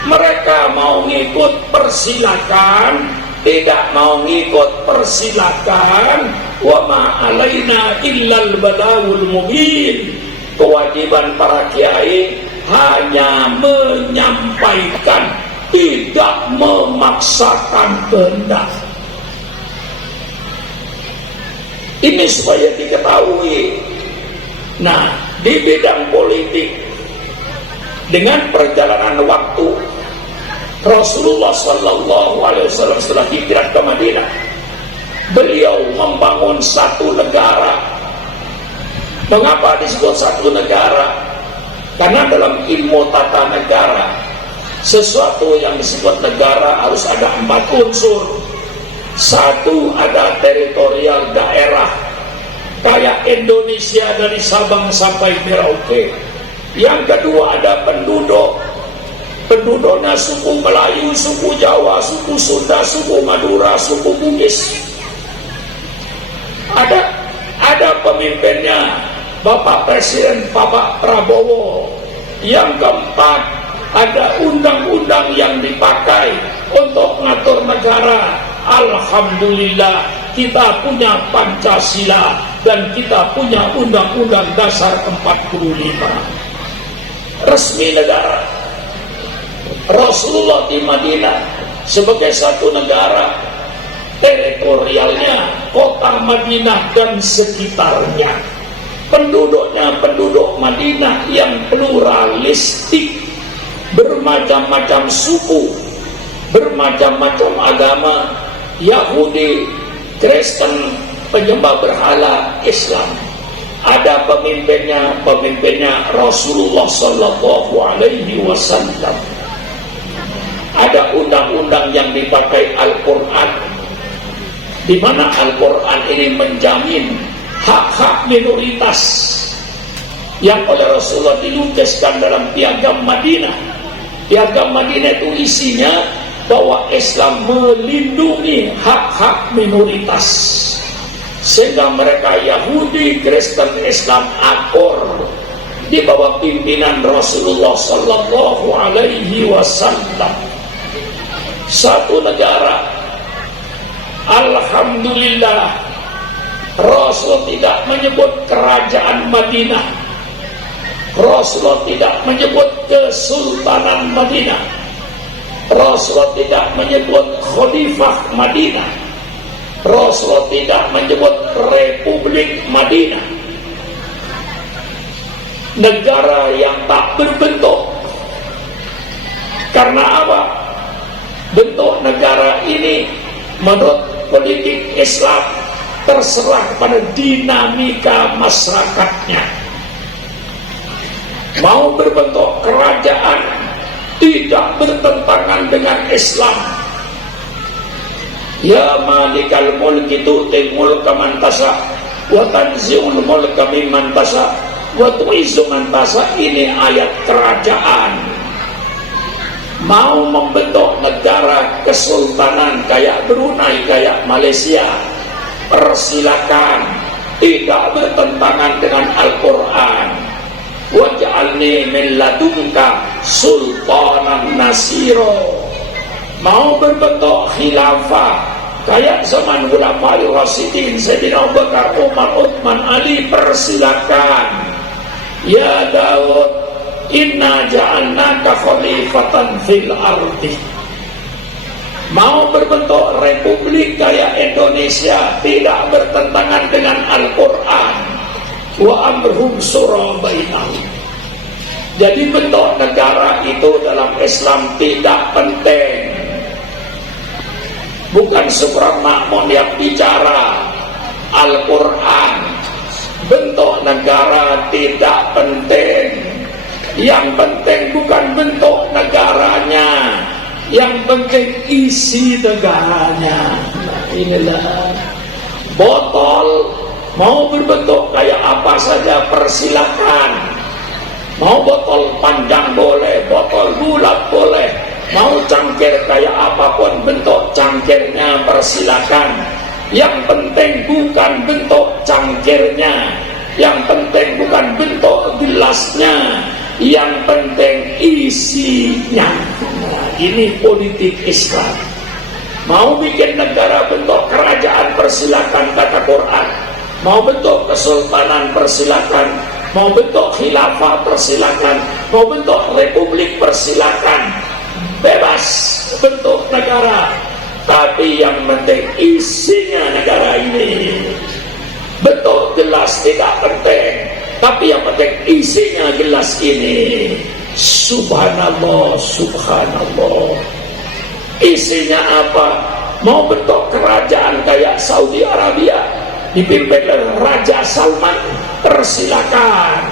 Mereka mau ngikut persilakan, tidak mau ngikut persilakan. Wa ma alaina illal balagul mubin. Kewajiban para kiai hanya menyampaikan, tidak memaksakan kehendak. Ini supaya diketahui. Nah, di bidang politik, dengan perjalanan waktu, Rasulullah SAW setelah hijrah ke Madinah, beliau membangun satu negara. Mengapa disebut satu negara? Karena dalam ilmu tata negara, sesuatu yang disebut negara harus ada 4 unsur. Satu, ada teritorial daerah, kayak Indonesia dari Sabang sampai Merauke. Yang kedua, ada penduduk. Penduduknya suku Melayu, suku Jawa, suku Sunda, suku Madura, suku Bugis. Ada pemimpinnya, Bapak Presiden Bapak Prabowo. Yang keempat, ada undang-undang yang dipakai untuk mengatur negara. Alhamdulillah, kita punya Pancasila dan kita punya Undang-Undang Dasar 45. Resmi negara. Rasulullah di Madinah sebagai satu negara, teritorialnya kota Madinah dan sekitarnya. Penduduknya penduduk Madinah yang pluralistik, bermacam-macam suku, bermacam-macam agama, Yahudi, Kristen, penyembah berhala, Islam. Ada pemimpinnya Rasulullah Sallallahu Alaihi Wasallam. Ada undang-undang yang dipakai Al-Quran, di mana Al-Quran ini menjamin hak-hak minoritas yang oleh Rasulullah dilukiskan dalam Piagam Madinah. Piagam Madinah itu isinya bahwa Islam melindungi hak-hak minoritas, sehingga mereka Yahudi, Kristen, Islam akur di bawah pimpinan Rasulullah Sallallahu Alaihi Wasallam. Satu negara. Alhamdulillah, Rasul tidak menyebut kerajaan Madinah, Rasulullah tidak menyebut kesultanan Madinah, Rasulullah tidak menyebut khalifah Madinah, Rasulullah tidak menyebut Republik Madinah. Negara yang tak berbentuk. Karena apa? Bentuk negara ini menurut politik Islam, terserah pada dinamika masyarakatnya. Mau berbentuk kerajaan tidak bertentangan dengan Islam. Ya malikal mulki tu'til mulka man tasha wa tanzi'ul mulka mimman tasha wa tu'izzu man tasha. Ini ayat kerajaan. Mau membentuk negara kesultanan kayak Brunei, kayak Malaysia, persilakan, tidak bertentangan dengan Al-Quran. Waj'alni min ladunka sultanan nasiro. Mau berbentuk khilafah kayak zaman Khulafaur Rasyidin, Sayyidina Abu Bakar, Umar, Utsman, Ali, persilakan. Ya Daud, inna ja'alnaka khalifatan fil ardi. Mau berbentuk republik kayak Indonesia, tidak bertentangan dengan Al-Quran. Wa amruhum syura bainahum. Jadi bentuk negara itu dalam Islam tidak penting. Bukan Supramakmun yang bicara, Al-Quran. Bentuk negara tidak penting. Yang penting bukan bentuk negaranya, yang penting isi negaranya. Nah, inilah botol. Mau berbentuk kayak apa saja persilakan. Mau botol panjang boleh, botol bulat boleh. Mau cangkir kayak apapun bentuk cangkirnya persilakan. Yang penting bukan bentuk cangkirnya, yang penting bukan bentuk gelasnya, yang penting isinya. Nah, ini politik Islam. Mau bikin negara bentuk kerajaan persilakan kata Quran. Mau bentuk kesultanan persilakan, mau bentuk khilafah persilakan, mau bentuk republik persilakan, bebas bentuk negara. Tapi yang penting isinya negara ini. Bentuk gelas tidak penting, tapi yang penting isinya gelas ini. Subhanallah, subhanallah. Isinya apa? Mau bentuk kerajaan kayak Saudi Arabia, dipimpin oleh Raja Salman, persilakan.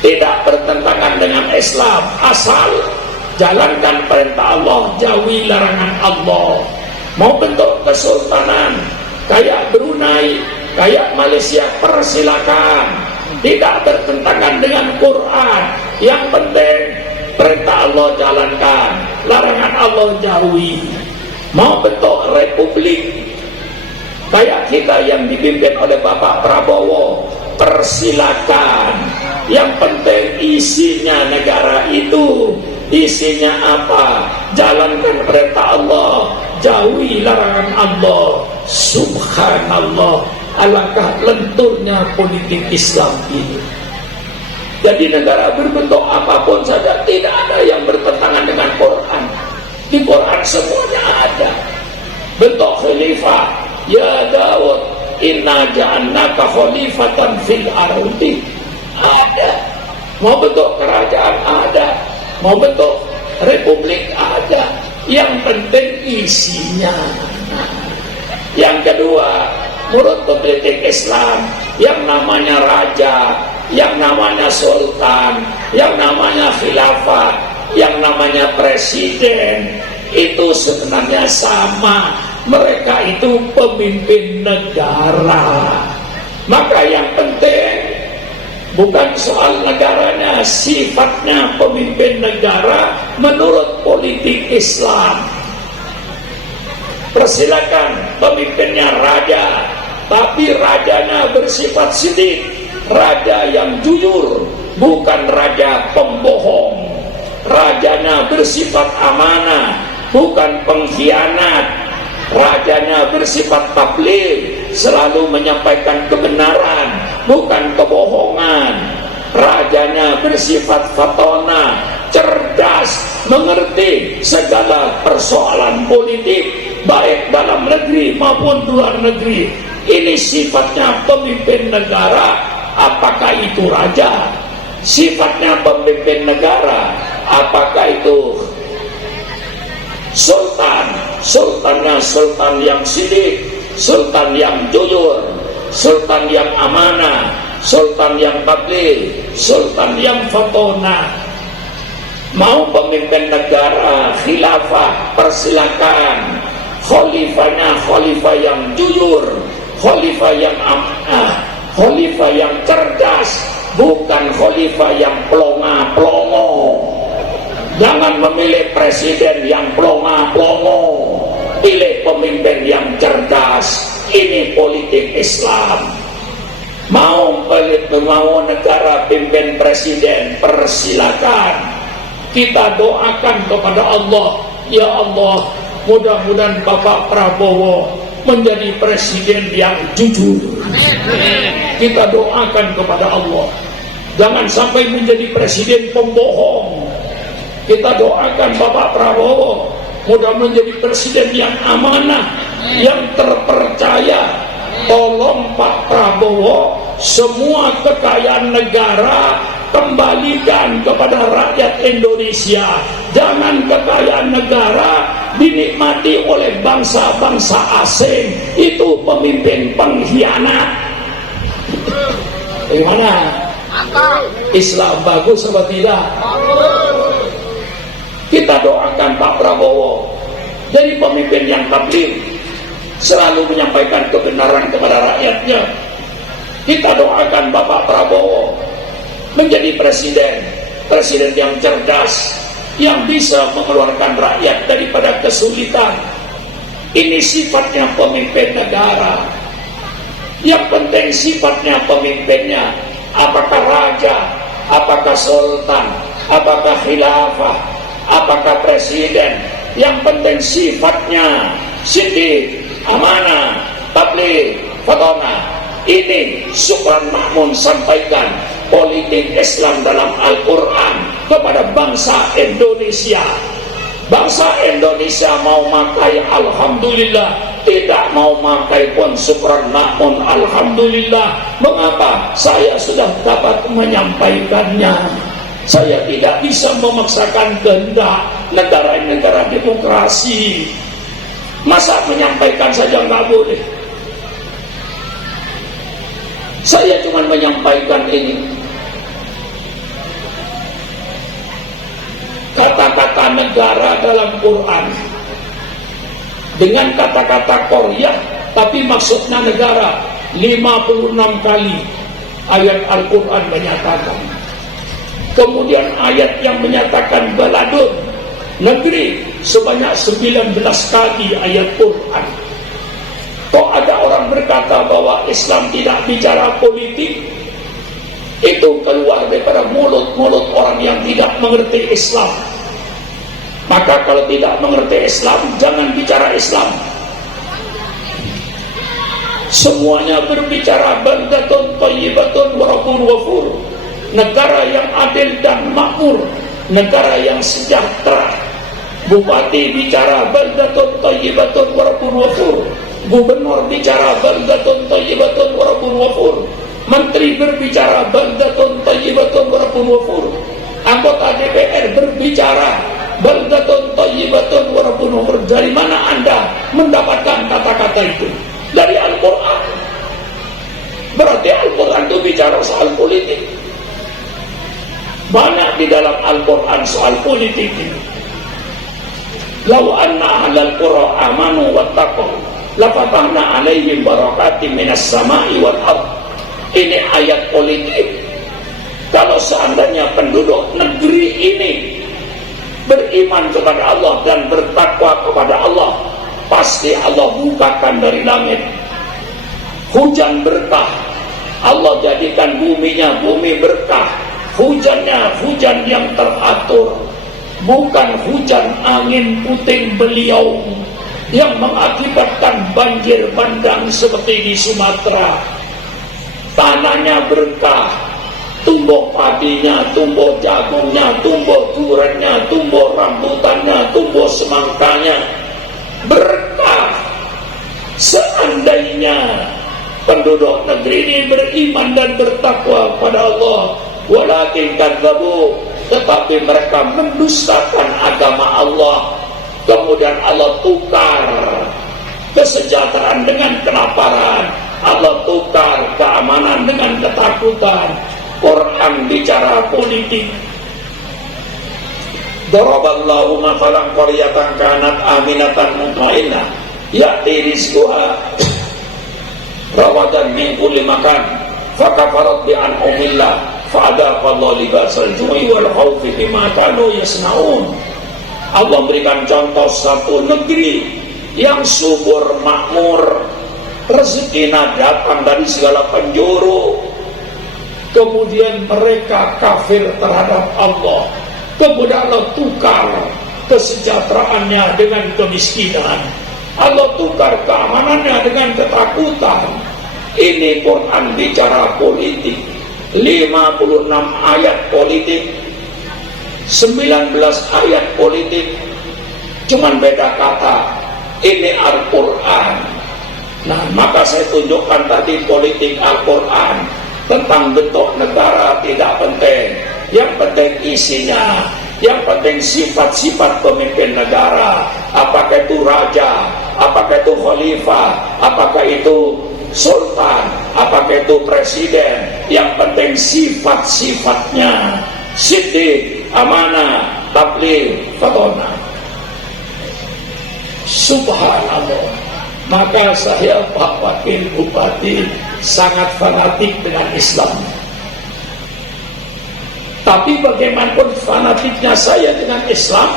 Tidak bertentangan dengan Islam, asal jalankan perintah Allah, jauhi larangan Allah. Mau bentuk kesultanan kayak Brunei, kayak Malaysia, persilakan. Tidak bertentangan dengan Quran. Yang penting perintah Allah jalankan, larangan Allah jauhi. Mau bentuk republik kayak kita yang dipimpin oleh Bapak Prabowo, persilakan. Yang penting isinya negara itu. Isinya apa? Jalankan perintah Allah, jauhi larangan Allah. Subhanallah, alangkah lenturnya politik Islam ini. Jadi negara berbentuk apapun saja, tidak ada yang bertentangan dengan Quran. Di Quran semuanya ada. Bentuk khalifah, ya Daud, inna ja'alnaka khalifatan fil ardi, ada. Mau bentuk kerajaan ada, mau bentuk republik ada. Yang penting isinya. Yang kedua, menurut politik Islam, yang namanya raja, yang namanya sultan, yang namanya khilafah, yang namanya presiden, itu sebenarnya sama. Mereka itu pemimpin negara. Maka yang penting bukan soal negaranya, sifatnya pemimpin negara menurut politik Islam. Persilakan pemimpinnya raja, tapi rajanya bersifat sidik, raja yang jujur, bukan raja pembohong. Rajanya bersifat amanah, bukan pengkhianat. Rajanya bersifat tabligh, selalu menyampaikan kebenaran, bukan kebohongan. Rajanya bersifat fatona, cerdas, mengerti segala persoalan politik, baik dalam negeri maupun luar negeri. Ini sifatnya pemimpin negara. Apakah itu raja? Sifatnya pemimpin negara. Apakah itu sultan? Sultannya sultan yang sidik, sultan yang jujur, sultan yang amanah, sultan yang tabligh, sultan yang fatona. Mau pemimpin negara khilafah, persilakan. Khalifahnya khalifah yang jujur, khalifah yang amanah, khalifah yang cerdas, bukan khalifah yang pelonga-pelongo. Jangan memilih presiden yang pelonga-pelongo, pilih pemimpin yang cerdas. Ini politik Islam. Mau negara pimpin presiden, persilakan. Kita doakan kepada Allah, ya Allah, mudah-mudahan Bapak Prabowo menjadi presiden yang jujur. Kita doakan kepada Allah, jangan sampai menjadi presiden pembohong. Kita doakan Bapak Prabowo mudah menjadi presiden yang amanah, yang terpercaya. Tolong Pak Prabowo, semua kekayaan negara kembalikan kepada rakyat Indonesia. Jangan kekayaan negara dinikmati oleh bangsa-bangsa asing. Itu pemimpin pengkhianat. Bagaimana? Islam bagus atau tidak? Kita doakan Pak Prabowo jadi pemimpin yang tabligh, selalu menyampaikan kebenaran kepada rakyatnya. Kita doakan Bapak Prabowo menjadi presiden yang cerdas, yang bisa mengeluarkan rakyat daripada kesulitan. Ini sifatnya pemimpin negara. Yang penting sifatnya pemimpinnya, apakah raja, apakah sultan, apakah khilafah, apakah presiden. Yang penting sifatnya siddiq, amanah, tabligh, fatona. Ini Supran Mahmud sampaikan politik Islam dalam Al-Quran kepada bangsa Indonesia. Bangsa Indonesia mau makai alhamdulillah, tidak mau makai pun Supran Mahmud alhamdulillah. Mengapa? Saya sudah dapat menyampaikannya. Saya tidak bisa memaksakan kehendak negara demokrasi. Masa menyampaikan saja nggak boleh? Saya cuma menyampaikan ini. Kata-kata negara dalam Quran dengan kata-kata Korea, tapi maksudnya negara. 56 kali ayat Al-Quran menyatakan. Kemudian ayat yang menyatakan baladun, negeri, sebanyak 19 kali ayat Quran. Kok ada orang berkata bahwa Islam tidak bicara politik? Itu keluar daripada mulut-mulut orang yang tidak mengerti Islam. Maka kalau tidak mengerti Islam, jangan bicara Islam. Semuanya berbicara baldatun thayyibatun wa rabbun ghafur. Negara yang adil dan makmur, negara yang sejahtera. Bupati bicara baldatun thayyibatun wa rabbun ghafur. Gubernur bicara baldatun thayyibatun wa rabbun ghafur. Menteri berbicara baldatun thayyibatun wa rabbun ghafur. Anggota DPR berbicara baldatun thayyibatun wa rabbun ghafur. Dari mana Anda mendapatkan kata-kata itu? Dari Al-Quran. Berarti Al-Quran itu bicara soal politik. Banyak di dalam Al-Quran soal politik ini. Lau anna ahlal qura amanu wattaqu lafatahna alaihim barakatim minas sama'i wal ardh. Ini ayat politik. Kalau seandainya penduduk negeri ini beriman kepada Allah dan bertakwa kepada Allah, pasti Allah bukakan dari langit hujan berkah. Allah jadikan buminya bumi berkah. Hujannya hujan yang teratur, bukan hujan angin puting beliung yang mengakibatkan banjir bandang seperti di Sumatera. Tanahnya berkah, tumbuh padinya, tumbuh jagungnya, tumbuh duriannya, tumbuh rambutannya, tumbuh semangkanya. Berkah. Seandainya penduduk negeri ini beriman dan bertakwa kepada Allah, walakin kadzabu, tetapi mereka mendustakan agama Allah. Kemudian Allah tukar kesejahteraan dengan kelaparan. Allah tukar keamanan dengan ketakutan. Quran bicara politik. Daraballahu mathalan qaryatan kanat aminatan mutmainnah ya'ti rizquha rawadan min kulli makan fakafarat bi an'amillah fa'adaqallahu libasal ju'i wal khawfi bima kanu yasnaun. Allah berikan contoh satu negeri yang subur makmur, rezekinya datang dari segala penjuru, kemudian mereka kafir terhadap Allah. Kemudian Allah tukar kesejahteraannya dengan kemiskinan. Allah tukar keamanannya dengan ketakutan. Ini Quran bicara politik. 56 ayat politik, 19 ayat politik, cuman beda kata. Ini Al-Quran. Nah, maka saya tunjukkan tadi politik Al-Quran. Tentang bentuk negara tidak penting. Yang penting isinya, yang penting sifat-sifat pemimpin negara. Apakah itu raja, apakah itu khalifah, apakah itu sultan, apakah itu presiden. Yang penting sifat-sifatnya. Siddiq, amanah, tabligh, fatona. Subhanallah. Maka saya Pak Wakil Bupati sangat fanatik dengan Islam. Tapi bagaimanapun fanatiknya saya dengan Islam,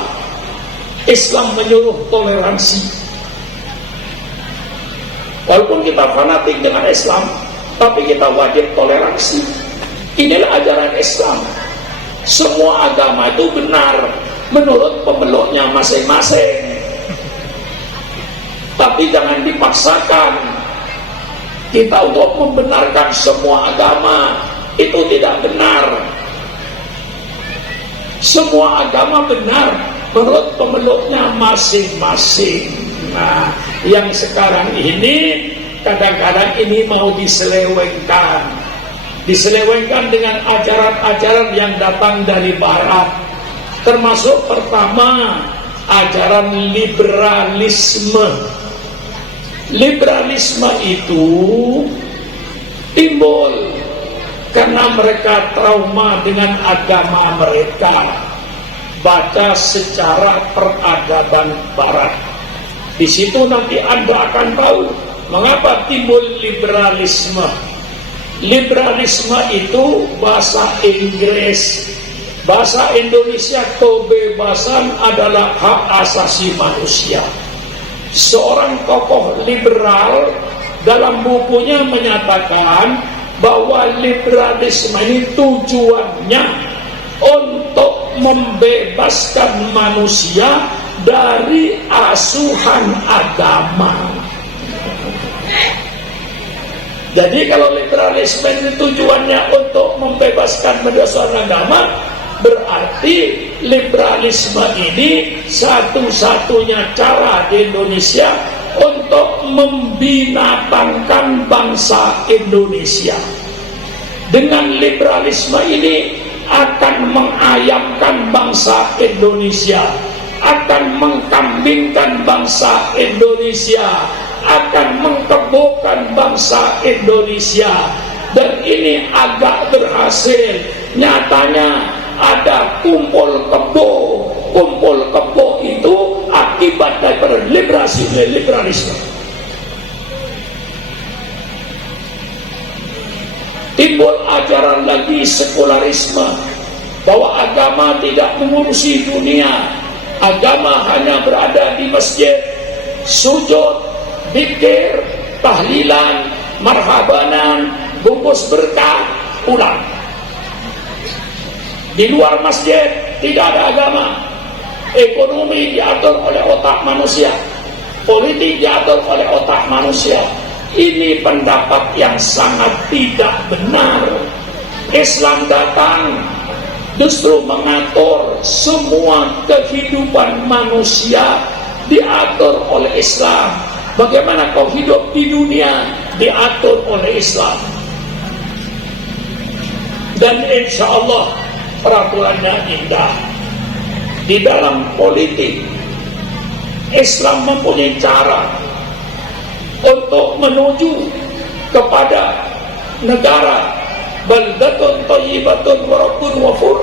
Islam menyuruh toleransi. Walaupun kita fanatik dengan Islam, tapi kita wajib toleransi. Inilah ajaran Islam. Semua agama itu benar menurut pemeluknya masing-masing. Tapi jangan dipaksakan kita untuk membenarkan semua agama. Itu tidak benar. Semua agama benar menurut pemeluknya masing-masing. Nah, yang sekarang ini kadang-kadang ini mau diselewengkan dengan ajaran-ajaran yang datang dari Barat. Termasuk pertama ajaran liberalisme. Liberalisme itu timbul karena mereka trauma dengan agama mereka. Baca secara peradaban Barat. Di situ nanti Anda akan tahu mengapa timbul liberalisme. Liberalisme itu bahasa Inggris. Bahasa Indonesia, kebebasan adalah hak asasi manusia. Seorang tokoh liberal dalam bukunya menyatakan bahwa liberalisme ini tujuannya untuk membebaskan manusia dari asuhan agama. Jadi kalau liberalisme ini tujuannya untuk membebaskan asuhan agama, berarti liberalisme ini satu-satunya cara di Indonesia untuk membinatangkan bangsa Indonesia. Dengan liberalisme ini akan mengayamkan bangsa Indonesia, akan mengkambingkan bangsa Indonesia, akan mengkebokan bangsa Indonesia. Dan ini agak berhasil. Nyatanya ada kumpul kebo itu akibat daripada liberalisme. Timbul ajaran lagi sekularisme, bahwa agama tidak mengurusi dunia. Agama hanya berada di masjid, sujud, zikir, tahlilan, marhabanan, bungkus berkah, pulang. Di luar masjid tidak ada agama. Ekonomi diatur oleh otak manusia, politik diatur oleh otak manusia. Ini pendapat yang sangat tidak benar. Islam datang justru mengatur semua kehidupan manusia diatur oleh Islam. Bagaimana kau hidup di dunia diatur oleh Islam. Dan insya Allah peraturannya indah. Di dalam politik Islam mempunyai cara untuk menuju kepada negara baldatun thayyibatun wa rabbun ghafur,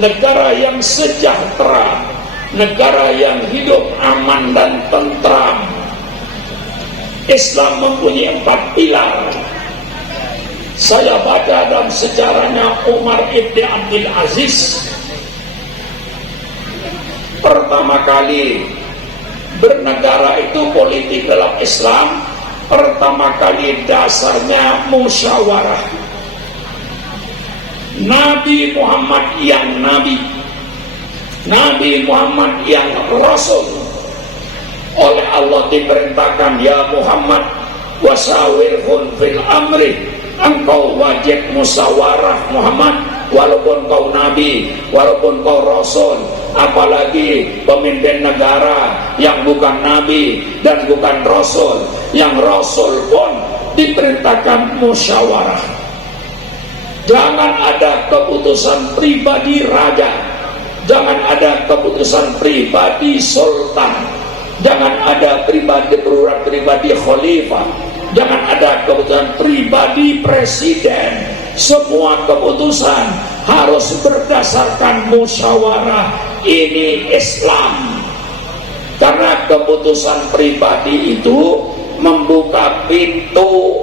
negara yang sejahtera, negara yang hidup aman dan tentram. Islam mempunyai 4 pilar. Saya baca dalam sejarahnya Umar ibn Abdul Aziz, pertama kali bernegara itu politik dalam Islam, pertama kali dasarnya musyawarah. Nabi Muhammad yang Nabi, Nabi Muhammad yang Rasul, oleh Allah diperintahkan, ya Muhammad wasawirhum fil amri, engkau wajib musyawarah Muhammad, walaupun kau Nabi, walaupun kau Rasul, apalagi pemimpin negara yang bukan Nabi dan bukan Rasul, yang Rasul pun diperintahkan musyawarah. Jangan ada keputusan pribadi raja, jangan ada keputusan pribadi sultan, jangan ada perurat pribadi khalifah, jangan ada keputusan pribadi presiden. Semua keputusan harus berdasarkan musyawarah. Ini Islam. Karena keputusan pribadi itu membuka pintu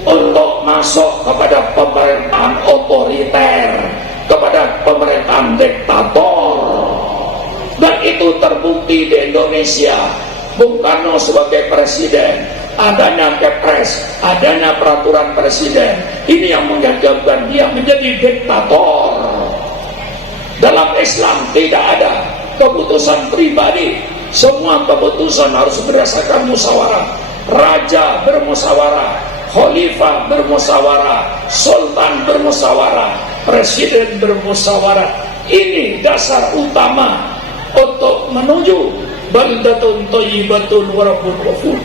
untuk masuk kepada pemerintahan otoriter, kepada pemerintahan diktator. Dan itu terbukti di Indonesia. Bung Karno sebagai presiden, adanya Kepres, adanya peraturan presiden, ini yang menjadikan dia menjadi diktator. Dalam Islam tidak ada keputusan pribadi, semua keputusan harus berdasarkan musyawarah. Raja bermusyawarah, khalifah bermusyawarah, sultan bermusyawarah, presiden bermusyawarah. Ini dasar utama untuk menuju baldatun thayyibatun wa rabbun ghafur.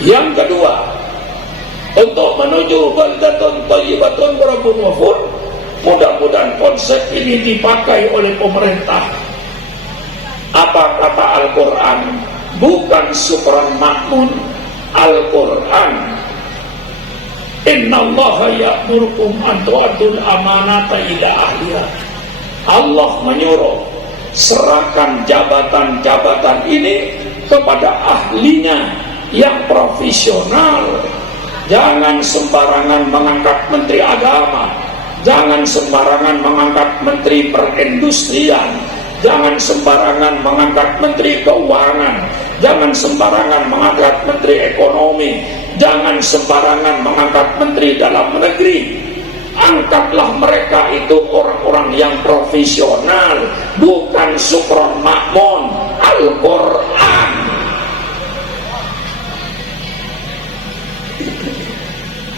Yang kedua, untuk menuju baldatun thayyibatun wa rabbun ghafur, mudah-mudahan konsep ini dipakai oleh pemerintah. Apa kata Al-Quran? Bukan Sukran Makmun. Al-Quran, innallaha ya'murukum an tu'addul amanata ila ahliha. Allah menyuruh serahkan jabatan-jabatan ini kepada ahlinya yang profesional. Jangan sembarangan mengangkat menteri agama, jangan sembarangan mengangkat menteri perindustrian, jangan sembarangan mengangkat menteri keuangan, jangan sembarangan mengangkat menteri ekonomi, jangan sembarangan mengangkat menteri dalam negeri. Angkatlah mereka itu orang-orang yang profesional, bukan Sukron Makmun. Al-Quran.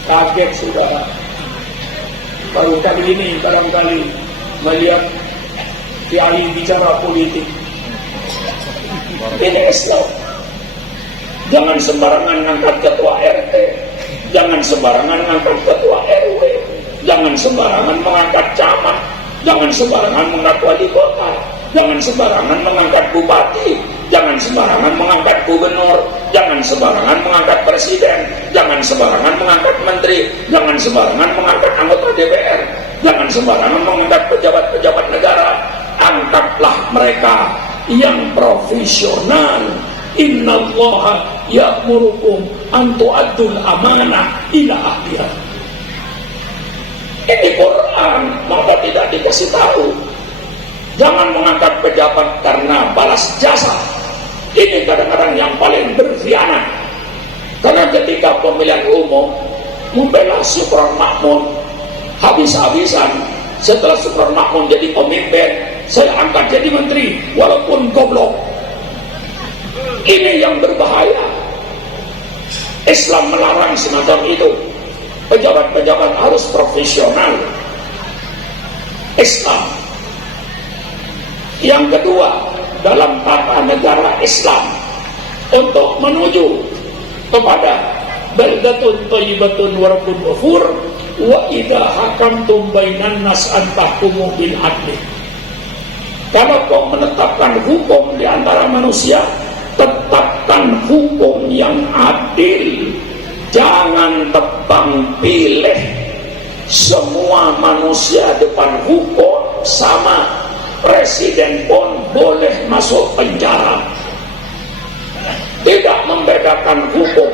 Kaget saudara, baru kali ini barangkali melihat kiai bicara politik. Ini Islam. Jangan sembarangan ngangkat ketua RT, jangan sembarangan ngangkat ketua RW, jangan sembarangan mengangkat camat, jangan sembarangan mengangkat wali kota, jangan sembarangan mengangkat bupati, jangan sembarangan mengangkat gubernur, jangan sembarangan mengangkat presiden, jangan sembarangan mengangkat menteri, jangan sembarangan mengangkat anggota DPR, jangan sembarangan mengangkat pejabat-pejabat negara. Angkatlah mereka yang profesional. Innallaha ya'murukum an tu'addul amanah ila ahliha. Ini Quran, maka tidak dikasih tahu. Jangan mengangkat pejabat karena balas jasa. Ini kadang-kadang yang paling berkhianat. Karena ketika pemilihan umum membela Sukron Makmun, habis-habisan setelah Sukron Makmun jadi pemimpin, saya angkat jadi menteri walaupun goblok. Ini yang berbahaya. Islam melarang semacam itu. Pejabat-pejabat harus profesional. Islam. Yang kedua, dalam tata negara Islam, untuk menuju kepada baldatun thayyibatun wa rabbun ghafur, wa idza hakamtum bainan nas an tahkumu bil adli. Kalau kau menetapkan hukum di antara manusia, tetapkan hukum yang adil, jangan tebang pilih. Semua manusia depan hukum sama, presiden pun boleh masuk penjara. Tidak membedakan hukum,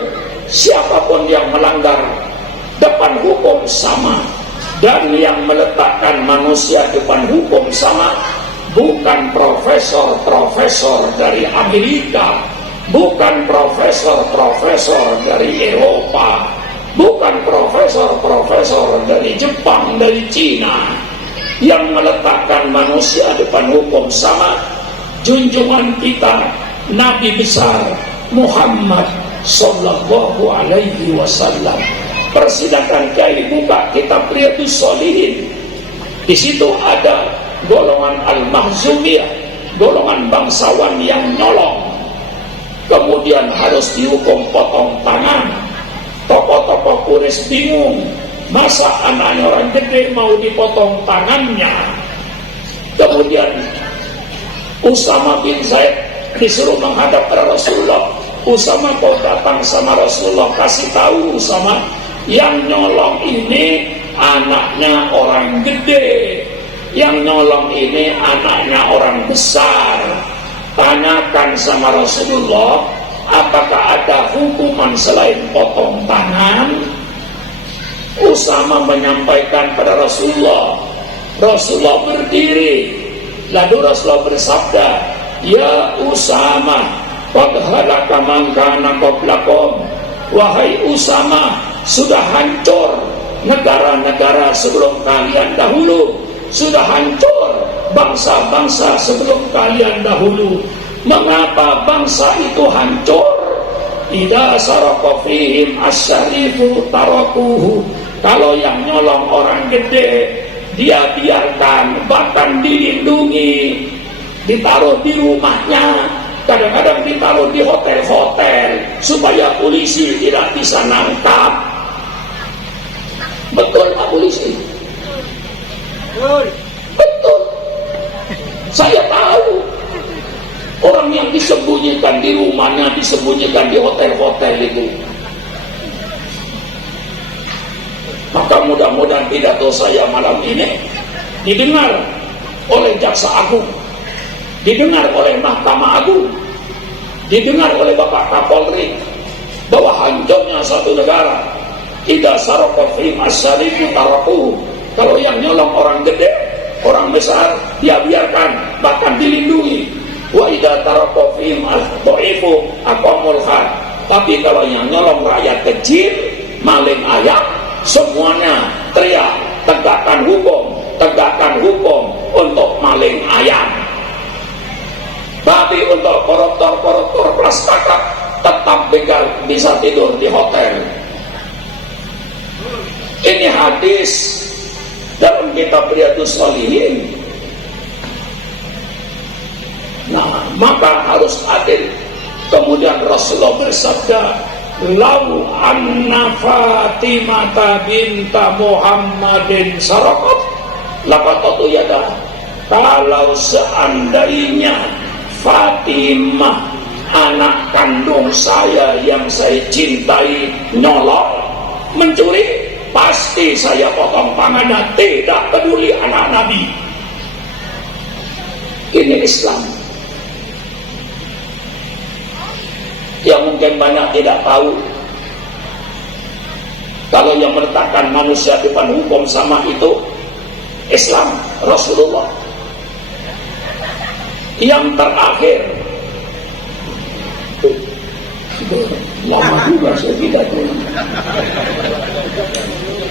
siapapun yang melanggar depan hukum sama. Dan yang meletakkan manusia depan hukum sama bukan profesor-profesor dari Amerika, bukan profesor-profesor dari Eropa, bukan profesor-profesor dari Jepang, dari Cina. Yang meletakkan manusia depan hukum sama junjungan kita, Nabi besar Muhammad sallallahu alaihi wasallam. Persilakan Kiai buka kitab Riyadhus Shalihin. Di situ ada golongan Al-Mahzumiyah, golongan bangsawan yang nyolong, kemudian harus dihukum potong tangan. Tokoh-tokoh Quraisy bingung, masa anaknya orang gede mau dipotong tangannya. Kemudian Usama bin Zaid disuruh menghadap pada Rasulullah. Usama kau datang sama Rasulullah, kasih tahu Usama, yang nyolong ini anaknya orang gede, yang nyolong ini anaknya orang besar. Tanyakan sama Rasulullah, apakah ada hukuman selain potong tangan? Usama menyampaikan pada Rasulullah. Rasulullah berdiri, lalu Rasulullah bersabda, ya Usama, qad halaka man kana qablakum. Wahai Usama, sudah hancur negara-negara sebelum kalian dahulu, sudah hancur bangsa-bangsa sebelum kalian dahulu. Mengapa bangsa itu hancur? Idza saraqa fihim as-syarifu tarakuhu. Kalau yang nyolong orang gede, dia biarkan, bahkan dilindungi, ditaruh di rumahnya, kadang-kadang ditaruh di hotel-hotel supaya polisi tidak bisa nangkap. Betul Pak polisi? Betul. Saya tahu orang yang disembunyikan di rumahnya, disembunyikan di hotel-hotel itu. Maka mudah-mudahan pidato saya malam ini didengar oleh Jaksa Agung, didengar oleh Mahkamah Agung, didengar oleh Bapak Kapolri, bahwa hancurnya satu negara tidak saraka fi masyarifu taraku. Kalau yang nyolong orang gede, orang besar, dia biarkan, bahkan dilindungi. Wa idza taraka fi al-dhaifu aqamul had. Tapi kalau yang nyolong rakyat kecil, maling ayam, semuanya teriak, tegakkan hukum untuk maling ayam. Tapi untuk koruptor kelas kakap tetap bisa tidur di hotel. Ini hadis dalam kitab Riyadhus Shalihin. Nah, maka harus adil. Kemudian Rasulullah bersabda, lau anna Fatimah binta Muhammadin sarakat laqatatu yada. Kalau seandainya Fatimah anak kandung saya yang saya cintai nyolong, mencuri, pasti saya potong tangannya, tidak peduli anak Nabi. Ini Islam yang mungkin banyak tidak tahu. Kalau yang meletakkan manusia depan hukum sama itu Islam, Rasulullah. Yang terakhir, lama juga saya tidak tahu.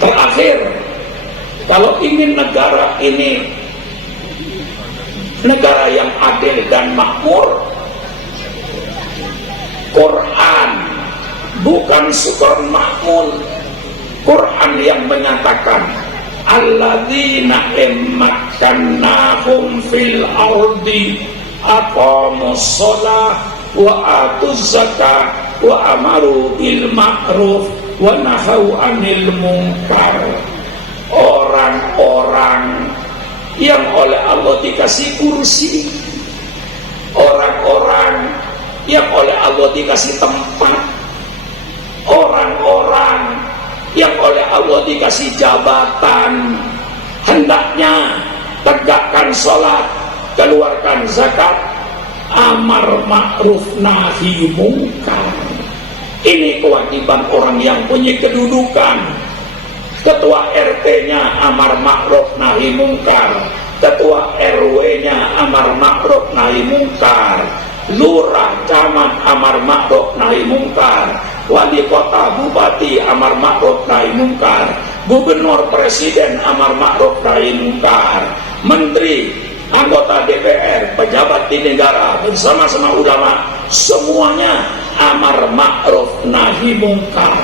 Terakhir, kalau ingin negara ini negara yang adil dan makmur, Quran, bukan Surah Makmun. Quran yang menyatakan alladzina immakkannahum fil ardi aqamus shalah wa atuz zakah wa amaru bil ma'ruf wa nahau 'anil munkar. Orang-orang yang oleh Allah dikasih kursi, orang-orang yang oleh Allah dikasih tempat, orang-orang yang oleh Allah dikasih jabatan, hendaknya tegakkan sholat, keluarkan zakat, amar ma'ruf nahi mungkar. Ini kewajiban orang yang punya kedudukan. Ketua RT-nya amar ma'ruf nahi mungkar, ketua RW-nya amar ma'ruf nahi mungkar, lurah camat amar ma'ruf nahi mungkar, wali kota bupati amar ma'ruf nahi mungkar, gubernur presiden amar ma'ruf nahi mungkar, menteri, anggota DPR, pejabat di negara bersama-sama ulama, semuanya amar ma'ruf nahi mungkar.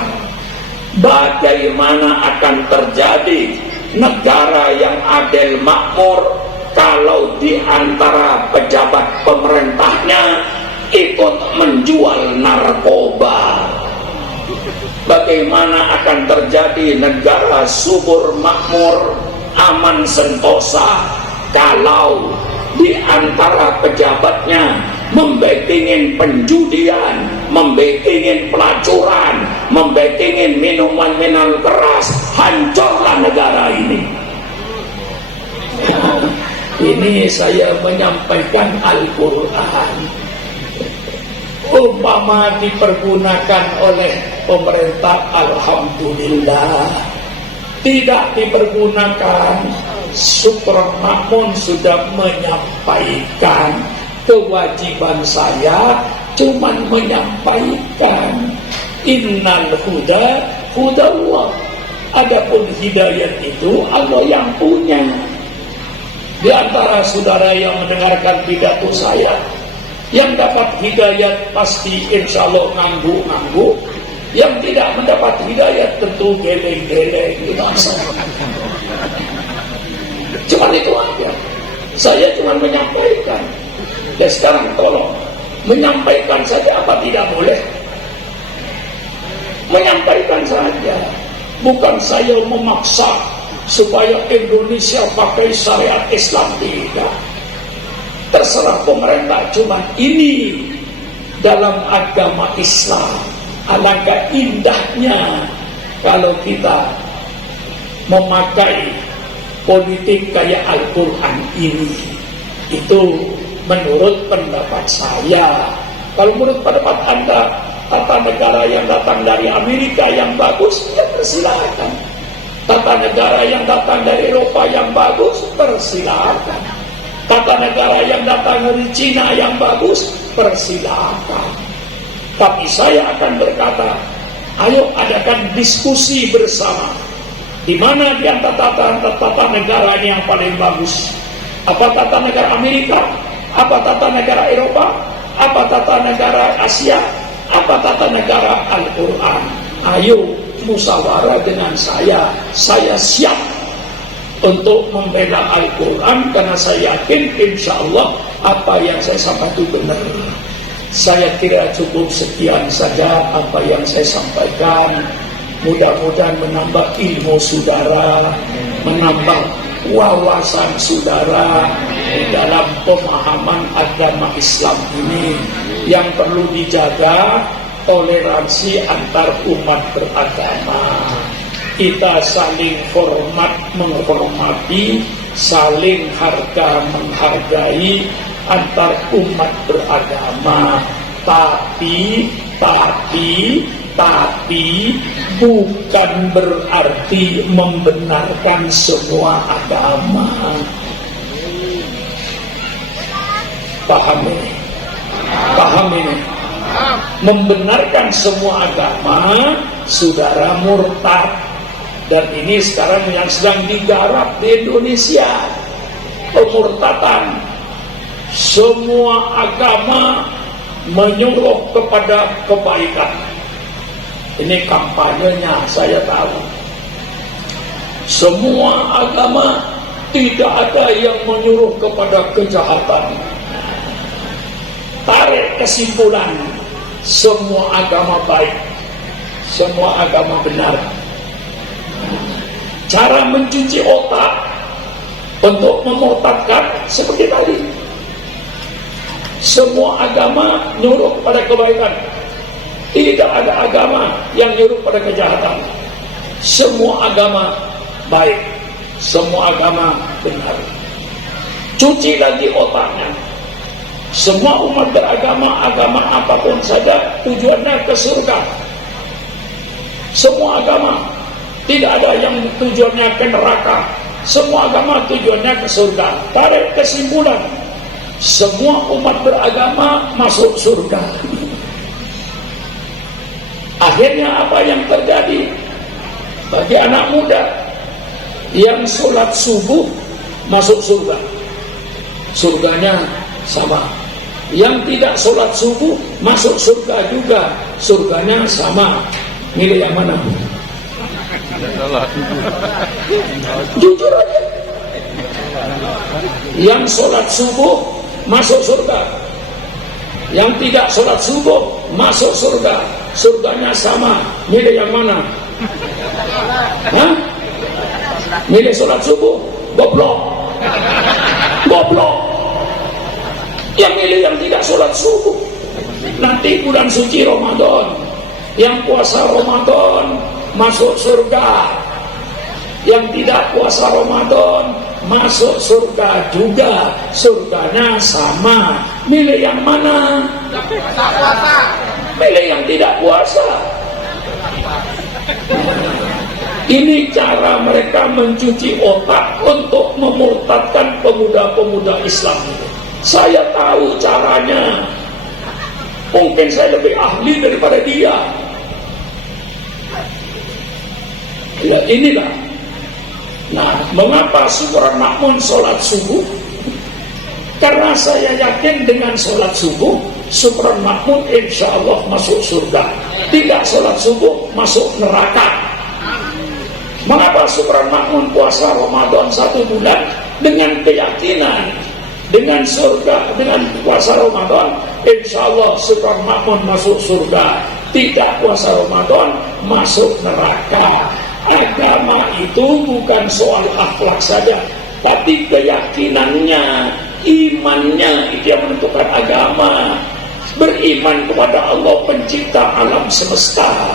Bagaimana akan terjadi negara yang adil makmur kalau di antara pejabat pemerintahnya ikut menjual narkoba? Bagaimana akan terjadi negara subur makmur, aman sentosa kalau di antara pejabatnya membekingin penjudian, membekingin pelacuran, membekingin minuman keras? Hancurlah negara ini. Ini saya menyampaikan Al-Quran. Umpama dipergunakan oleh pemerintah, alhamdulillah. Tidak dipergunakan, Syukur Makmun sudah menyampaikan. Kewajiban saya cuman menyampaikan. Innal huda hudallah. Adapun hidayat itu Allah yang punya. Di antara saudara yang mendengarkan pidato saya, yang dapat hidayat pasti insya Allah nganggu-nganggu. Yang tidak mendapat hidayat tentu geleng-geleng. Cuma itu aja. Saya cuma menyampaikan. Ya sekarang tolong menyampaikan saja, apa tidak boleh? Menyampaikan saja. Bukan saya memaksa supaya Indonesia pakai syariat Islam, tidak. Terserah pemerintah, cuman ini dalam agama Islam. Alangkah indahnya kalau kita memakai politik kayak Al-Quran ini. Itu menurut pendapat saya. Kalau menurut pendapat Anda, tata negara yang datang dari Amerika yang bagus, ya persilakan. Tata negara yang datang dari Eropa yang bagus, persilakan. Tata negara yang datang dari Cina yang bagus, persilakan. Tapi saya akan berkata, ayo adakan diskusi bersama. Di mana di antara tata negara ini yang paling bagus? Apa tata negara Amerika? Apa tata negara Eropa? Apa tata negara Asia? Apa tata negara Al-Quran? Ayo musyawarah dengan saya. Saya siap untuk membela Al-Quran karena saya yakin insya Allah apa yang saya sampaikan itu benar. Saya kira cukup sekian saja apa yang saya sampaikan. Mudah-mudahan menambah ilmu saudara, menambah wawasan saudara dalam pemahaman agama Islam ini. Yang perlu dijaga toleransi antar umat beragama. Kita saling hormat menghormati, saling harga menghargai antar umat beragama. Tapi bukan berarti membenarkan semua agama. Paham ini? Paham ini? Membenarkan semua agama, saudara murtad. Dan ini sekarang yang sedang digarap di Indonesia, pemurtadan. Semua agama menyuruh kepada kebaikan. Ini kampanyenya, saya tahu. Semua agama tidak ada yang menyuruh kepada kejahatan. Tarik kesimpulan, semua agama baik, semua agama benar. Cara mencuci otak untuk memurtadkan seperti tadi. Semua agama nyuruh pada kebaikan. Tidak ada agama yang nyuruh pada kejahatan. Semua agama baik. Semua agama benar. Cuci lagi otaknya. Semua umat beragama, agama apapun saja, tujuannya ke surga. Semua agama. Tidak ada yang tujuannya ke neraka. Semua agama tujuannya ke surga. Tarik kesimpulan, semua umat beragama masuk surga. Akhirnya apa yang terjadi? Bagi anak muda yang sholat subuh masuk surga, surganya sama. Yang tidak sholat subuh masuk surga juga, surganya sama. Milih yang mana? Jujur aja. Yang sholat subuh masuk surga, yang tidak sholat subuh masuk surga, surganya sama. Milih yang mana? Hah? Milih sholat subuh? Goblok. Goblok. Yang milih yang tidak sholat subuh. Nanti bulan suci Ramadan, yang puasa Ramadan masuk surga, yang tidak puasa Ramadan masuk surga juga, surganya sama. Milih yang mana? Milih yang tidak puasa. Ini cara mereka mencuci otak untuk memurtadkan pemuda-pemuda Islam. Saya tahu caranya. Mungkin saya lebih ahli daripada dia. Ya inilah. Nah, mengapa Supran Makmun sholat subuh? Karena saya yakin dengan sholat subuh, Supran Makmun insya Allah masuk surga. Tidak sholat subuh, masuk neraka. Mengapa Supran Makmun puasa Ramadan 1 bulan dengan keyakinan, dengan surga, dengan puasa Ramadan, insya Allah Supran Makmun masuk surga. Tidak puasa Ramadan, masuk neraka. Agama itu bukan soal akhlak saja, tapi keyakinannya, imannya itu yang menentukan agama. Beriman kepada Allah pencipta alam semesta,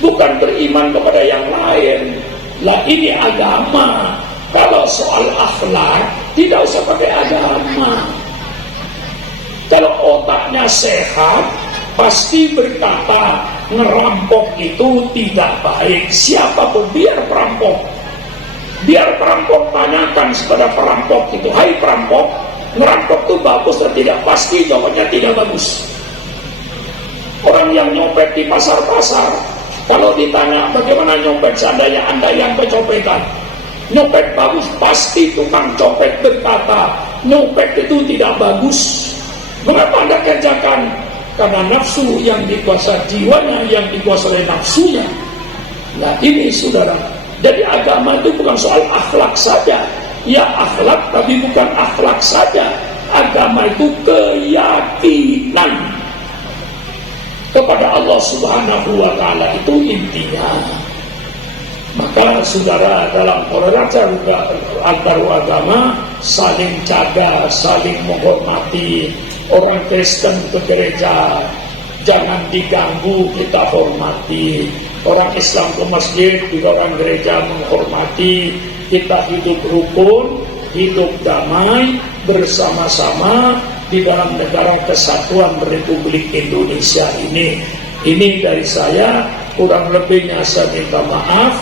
bukan beriman kepada yang lain. Lah ini agama. Kalau soal akhlak tidak usah pakai agama. Kalau otaknya sehat, pasti berkata ngerampok itu tidak baik. Siapapun biar perampok, biar perampok tanyakan kepada perampok itu, hai perampok, ngerampok itu bagus atau tidak? Pasti jawabannya tidak bagus. Orang yang nyopet di pasar-pasar, kalau ditanya bagaimana nyopet seandainya Anda yang kecopetan, nyopet bagus, pasti tukang copet berkata nyopet itu tidak bagus. Mengapa Anda kerjakan? Karena nafsu yang dikuasai, jiwanya yang dikuasai oleh nafsunya. Nah ini saudara, jadi agama itu bukan soal akhlak saja. Ya akhlak, tapi bukan akhlak saja. Agama itu keyakinan kepada Allah Subhanahu wa Ta'ala, itu intinya. Maka saudara, dalam toleransi antar agama, saling jaga, saling menghormati. Orang Kristen ke gereja jangan diganggu, kita hormati. Orang Islam ke masjid juga orang gereja menghormati. Kita hidup rukun, hidup damai bersama-sama di dalam negara kesatuan Republik Indonesia ini. Ini dari saya, kurang lebihnya saya minta maaf.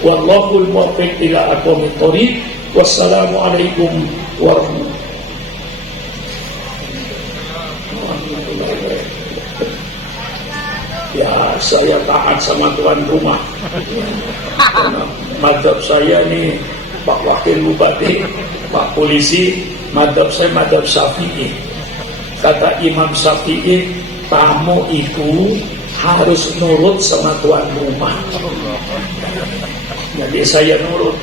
Wallahul muwaffiq ila aqwamit thoriq. Wassalamualaikum warahmatullahi wabarakatuh. Ya, saya taat sama tuan rumah. Madhab saya nih, Pak Wakil Bupati, Pak Polisi, madhab saya madhab Syafi'i. Kata Imam Syafi'i, tamu itu harus nurut sama tuan rumah. Jadi saya nurut,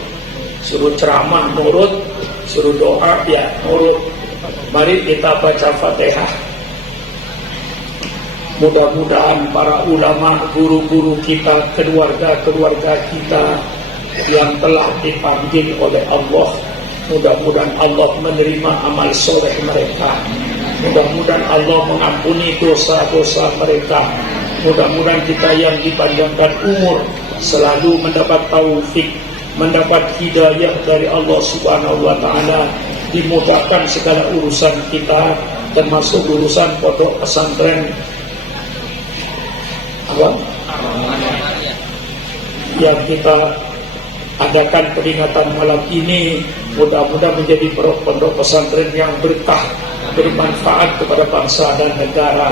suruh ceramah nurut, suruh doa ya nurut. Mari kita baca Fatihah. Mudah-mudahan para ulama, guru-guru kita, keluarga-keluarga kita yang telah dipanggil oleh Allah, mudah-mudahan Allah menerima amal soleh mereka. Mudah-mudahan Allah mengampuni dosa-dosa mereka. Mudah-mudahan kita yang dipanjangkan umur selalu mendapat taufik, mendapat hidayah dari Allah Subhanahu wa taala, dimudahkan segala urusan kita, termasuk urusan pondok pesantren yang kita adakan peringatan malam ini. Mudah-mudahan menjadi pondok pesantren yang berkah, bermanfaat kepada bangsa dan negara.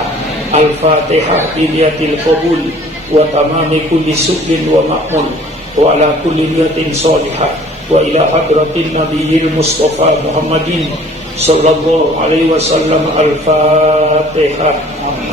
Al-Fatihah biniyatil qabul wa tamami kulli su'lin wa ma'mun wa ala kulli niyatin salihah wa ila hadratin nabiyil mustafa Muhammadin sallallahu alaihi wasallam. Al-Fatihah.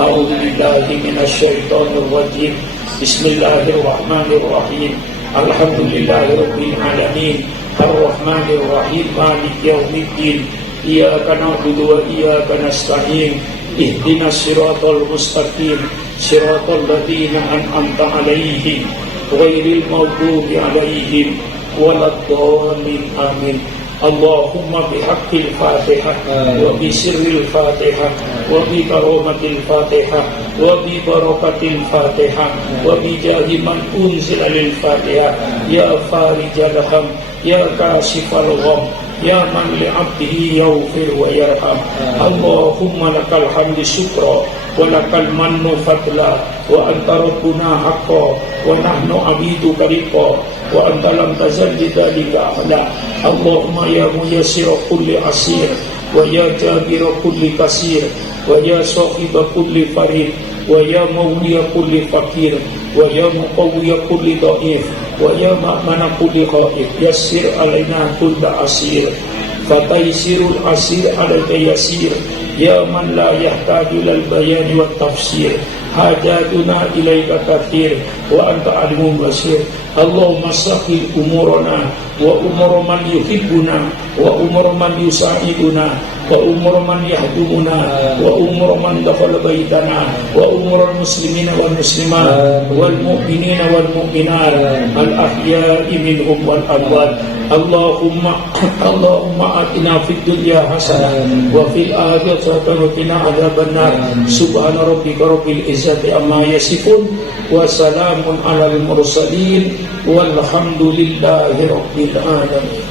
A'udzu billahi minasyaitonir rajim. Bismillahirrahmanirrahim. Alhamdulillahirabbil alamin. Ar-Rahmanir Rahim. Maliki yaumiddin. Iyyaka na'budu wa iyyaka nasta'in. Ihdinas siratal mustaqim. Siratal ladzina an'amta 'alaihim ghairil maghdubi 'alaihim waladdallin. Amin. Allahumma bihaqqil Fatihah wa bi sirril Fatihah wa bi karomatil Fatihah wa bi barakatil Fatihah wa bi jahi man unzila lil Fatihah ya farijal ham ya kasifal gham ya man li 'abdihi yaghfir wa yarham. Allahumma lakal hamdu syukra wa lakal mannu fadla wa anta rabbuna haqqan wa nahnu 'abiduka riqa wa anta lam tazal bidzalika ahla. Allahumma ya muyassira kulli asir wa ya jabira kulli kasir wa ya sahiba kulli farid wa ya mawliya kulli fakir wa ya muqawwiya kulli dhaif wa ya ma'mana kulli khaif. Yassir alaina kulla asir fataysirul asir alaika yasir ya man la yahtaju lal bayani wat tafsir. Hajatuna ilaika kathir wa anta alimul basir. Allahumma sahhil umurana wa umur man yuhibbuna wa umur man yusa'iduna wa umur man yahdumuna wa umur man dakhala baitana wa umur muslimina wal muslimat wal mu'minina wal mu'minat al ahya'i minhum wal amwat. Allahumma atina fid dunya hasanah wa fil akhirati hasanah wa qina adzabannar. Subhana rabbika rabbil izzati amma yasifun wa salamun alal mursalin walhamdulillahi rabbil alamin.